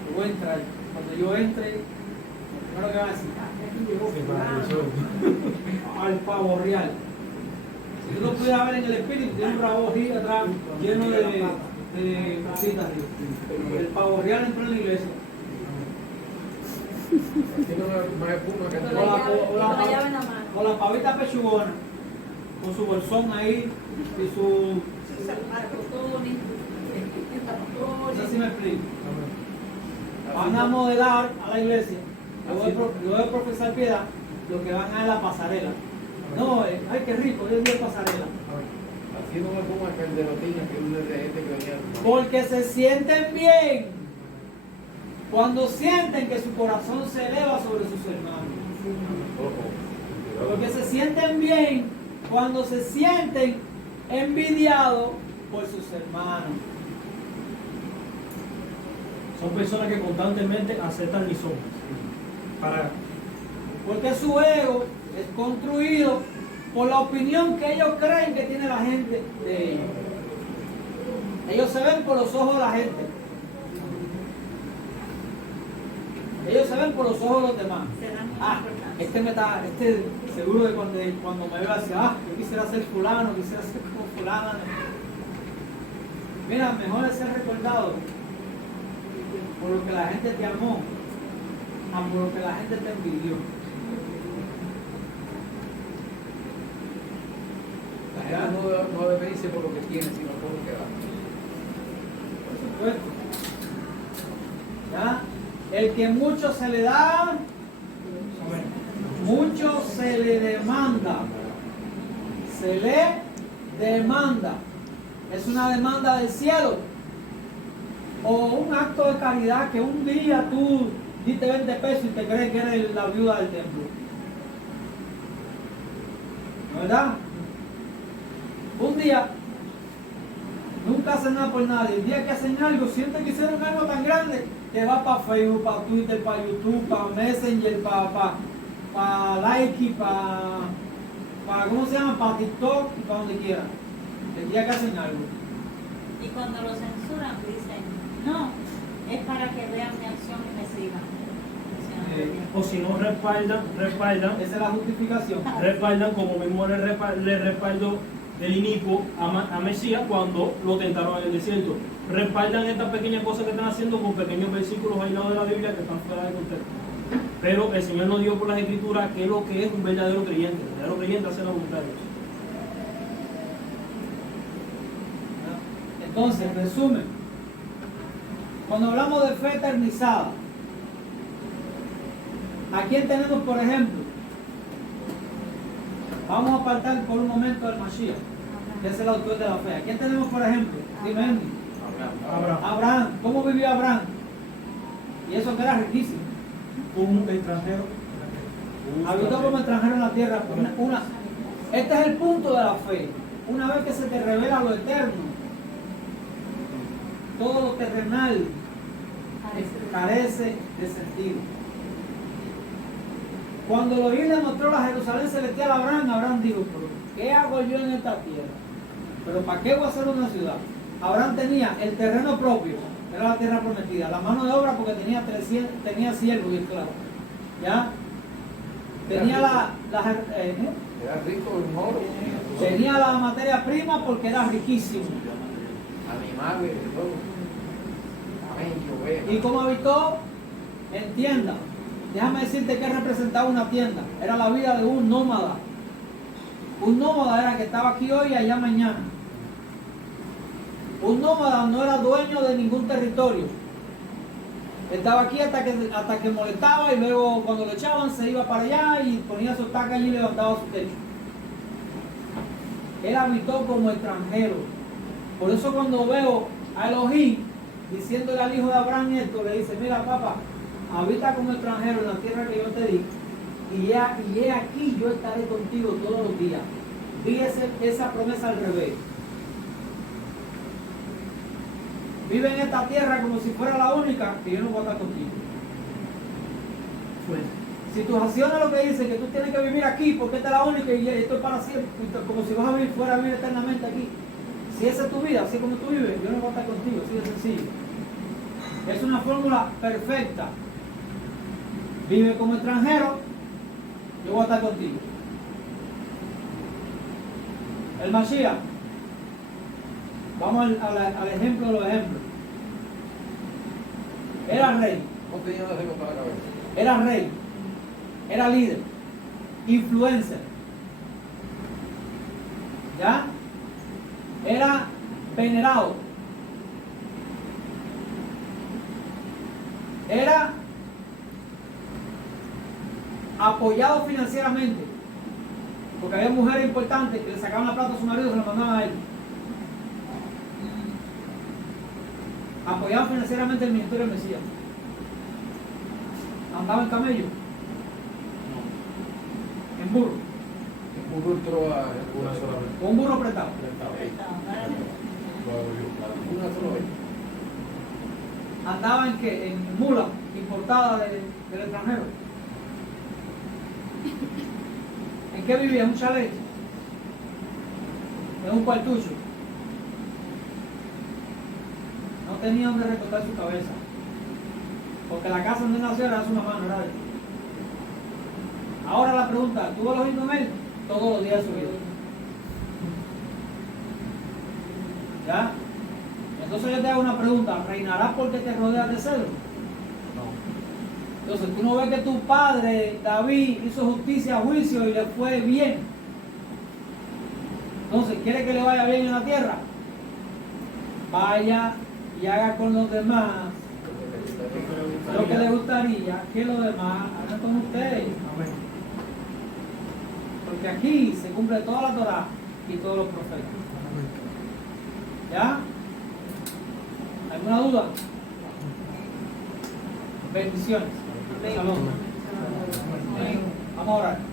yo voy a entrar. Cuando yo entre, lo primero que van a decir, aquí llegó fulano, al pavo real. Si tú lo pudieras ver en el espíritu, tiene un rabo aquí atrás lleno de cositas. El pavo real entró en la iglesia. Tiene más espuma que Con la llave en la mano. Con la pavita pechugona, con su bolsón ahí y su... No sé si me explico. Van a modelar a la iglesia, luego de profesar piedad, lo que van a es la pasarela. No, ay, qué rico, yo digo pasarela. Así no me pongo que el de los niños, que es de gente que venía. Porque se sienten bien cuando sienten que su corazón se eleva sobre sus hermanos. Porque se sienten bien cuando se sienten envidiados por sus hermanos. Son personas que constantemente aceptan lizones. Porque su ego es construido por la opinión que ellos creen que tiene la gente de ellos. Ellos se ven por los ojos de la gente. Ellos se ven por los ojos de los demás. Este seguro de cuando me veo así, yo quisiera ser fulano, quisiera ser como fulana. Mira, mejor es ser recordado por lo que la gente te amó, a por lo que la gente te envidió. La gente no debe irse por lo que tiene, sino por lo que da. Por supuesto. ¿Ya? El que mucho se le da, mucho se le demanda. Se le demanda. Es una demanda del cielo. O un acto de caridad que un día tú diste 20 pesos y te crees que eres la viuda del templo. ¿Verdad? Un día nunca hacen nada por nadie. El día que hacen algo, sienten que hicieron algo tan grande que va para Facebook, para Twitter, para YouTube, para Messenger, para Like, para ¿cómo se llama? Para TikTok y para donde quiera. El día que hacen algo. Y cuando lo censuran dicen, no, es para que vean mi acción y me sigan. O si no respaldan, Esa es la justificación. respaldan como mismo le respaldó el inicuo a Mesías cuando lo tentaron en el desierto. Respaldan estas pequeñas cosas que están haciendo con pequeños versículos aislados de la Biblia que están fuera de contexto. Pero el Señor nos dio por las Escrituras qué es lo que es un verdadero creyente. Un verdadero creyente hace la voluntad de Dios. Entonces, en resumen, cuando hablamos de fe eternizada, ¿a quién tenemos por ejemplo? Vamos a apartar por un momento al Mashiach, que es el autor de la fe. ¿A quién tenemos, por ejemplo? Dime, Andy. Abraham. ¿Cómo vivió Abraham? Y eso que era riquísimo. Un extranjero. Habitó como extranjero en la tierra. Este es el punto de la fe. Una vez que se te revela lo eterno, todo lo terrenal carece de sentido. Cuando Elohim le mostró la Jerusalén celestial a Abraham, Abraham dijo, ¿pero qué hago yo en esta tierra? ¿Pero para qué voy a hacer una ciudad? Abraham tenía el terreno propio, era la tierra prometida, la mano de obra porque tenía siervos y esclavos, ¿ya? Tenía Era rico en oro. tenía la materia prima porque era riquísimo. Animales, de todo. Camello, ovejas. ¿Y cómo habitó? En tienda. Déjame decirte que representaba una tienda. Era la vida de un nómada. Un nómada era que estaba aquí hoy y allá mañana. Un nómada no era dueño de ningún territorio. Estaba aquí hasta que molestaba y luego cuando lo echaban se iba para allá y ponía su estaca allí y levantaba su techo. Él habitó como extranjero. Por eso cuando veo a Elohim diciéndole al hijo de Abraham esto, le dice, mira papá, habita como extranjero en la tierra que yo te di y he aquí yo estaré contigo todos los días. Vi esa promesa al revés. Vive en esta tierra como si fuera la única que yo no voy a estar contigo. Si tus acciones lo que dicen que tú tienes que vivir aquí porque esta es la única y esto es para siempre, como si vas a vivir fuera, vivir eternamente aquí. Si esa es tu vida, así como tú vives, yo no voy a estar contigo, así de sencillo. Es una fórmula perfecta. Vive como extranjero, yo voy a estar contigo. El Mashiach. Vamos al ejemplo de los ejemplos. Era rey. No tenía nada que contar la cabeza. Era rey. Era líder. Influencer. ¿Ya? Era venerado. Era apoyado financieramente. Porque había mujeres importantes que le sacaban la plata a su marido y se la mandaban a él. Apoyaban financieramente el ministerio del Mesías. Andaba en camello. En burro. Un burro entró a Una sola vez. Con un burro apretado. una sola vez. Andaba en qué? En mula importada del extranjero. ¿En qué vivía? ¿En un chalet? ¿En un cuartucho? No tenía donde recostar su cabeza. Porque la casa donde nació era su mamá, no era de él. Ahora la pregunta, ¿tuvo los hijos con él? Todos los días de su vida. ¿Ya? Entonces yo te hago una pregunta, ¿reinarás porque te rodeas de cedro? No. Entonces tú no ves que tu padre, David, hizo justicia, juicio y le fue bien. Entonces, ¿quiere que le vaya bien en la tierra? Vaya y haga con los demás lo que le gustaría que los demás hagan con ustedes. Porque aquí se cumple toda la Torah y todos los profetas. ¿Ya? ¿Alguna duda? Bendiciones. Shalom. Vamos a orar.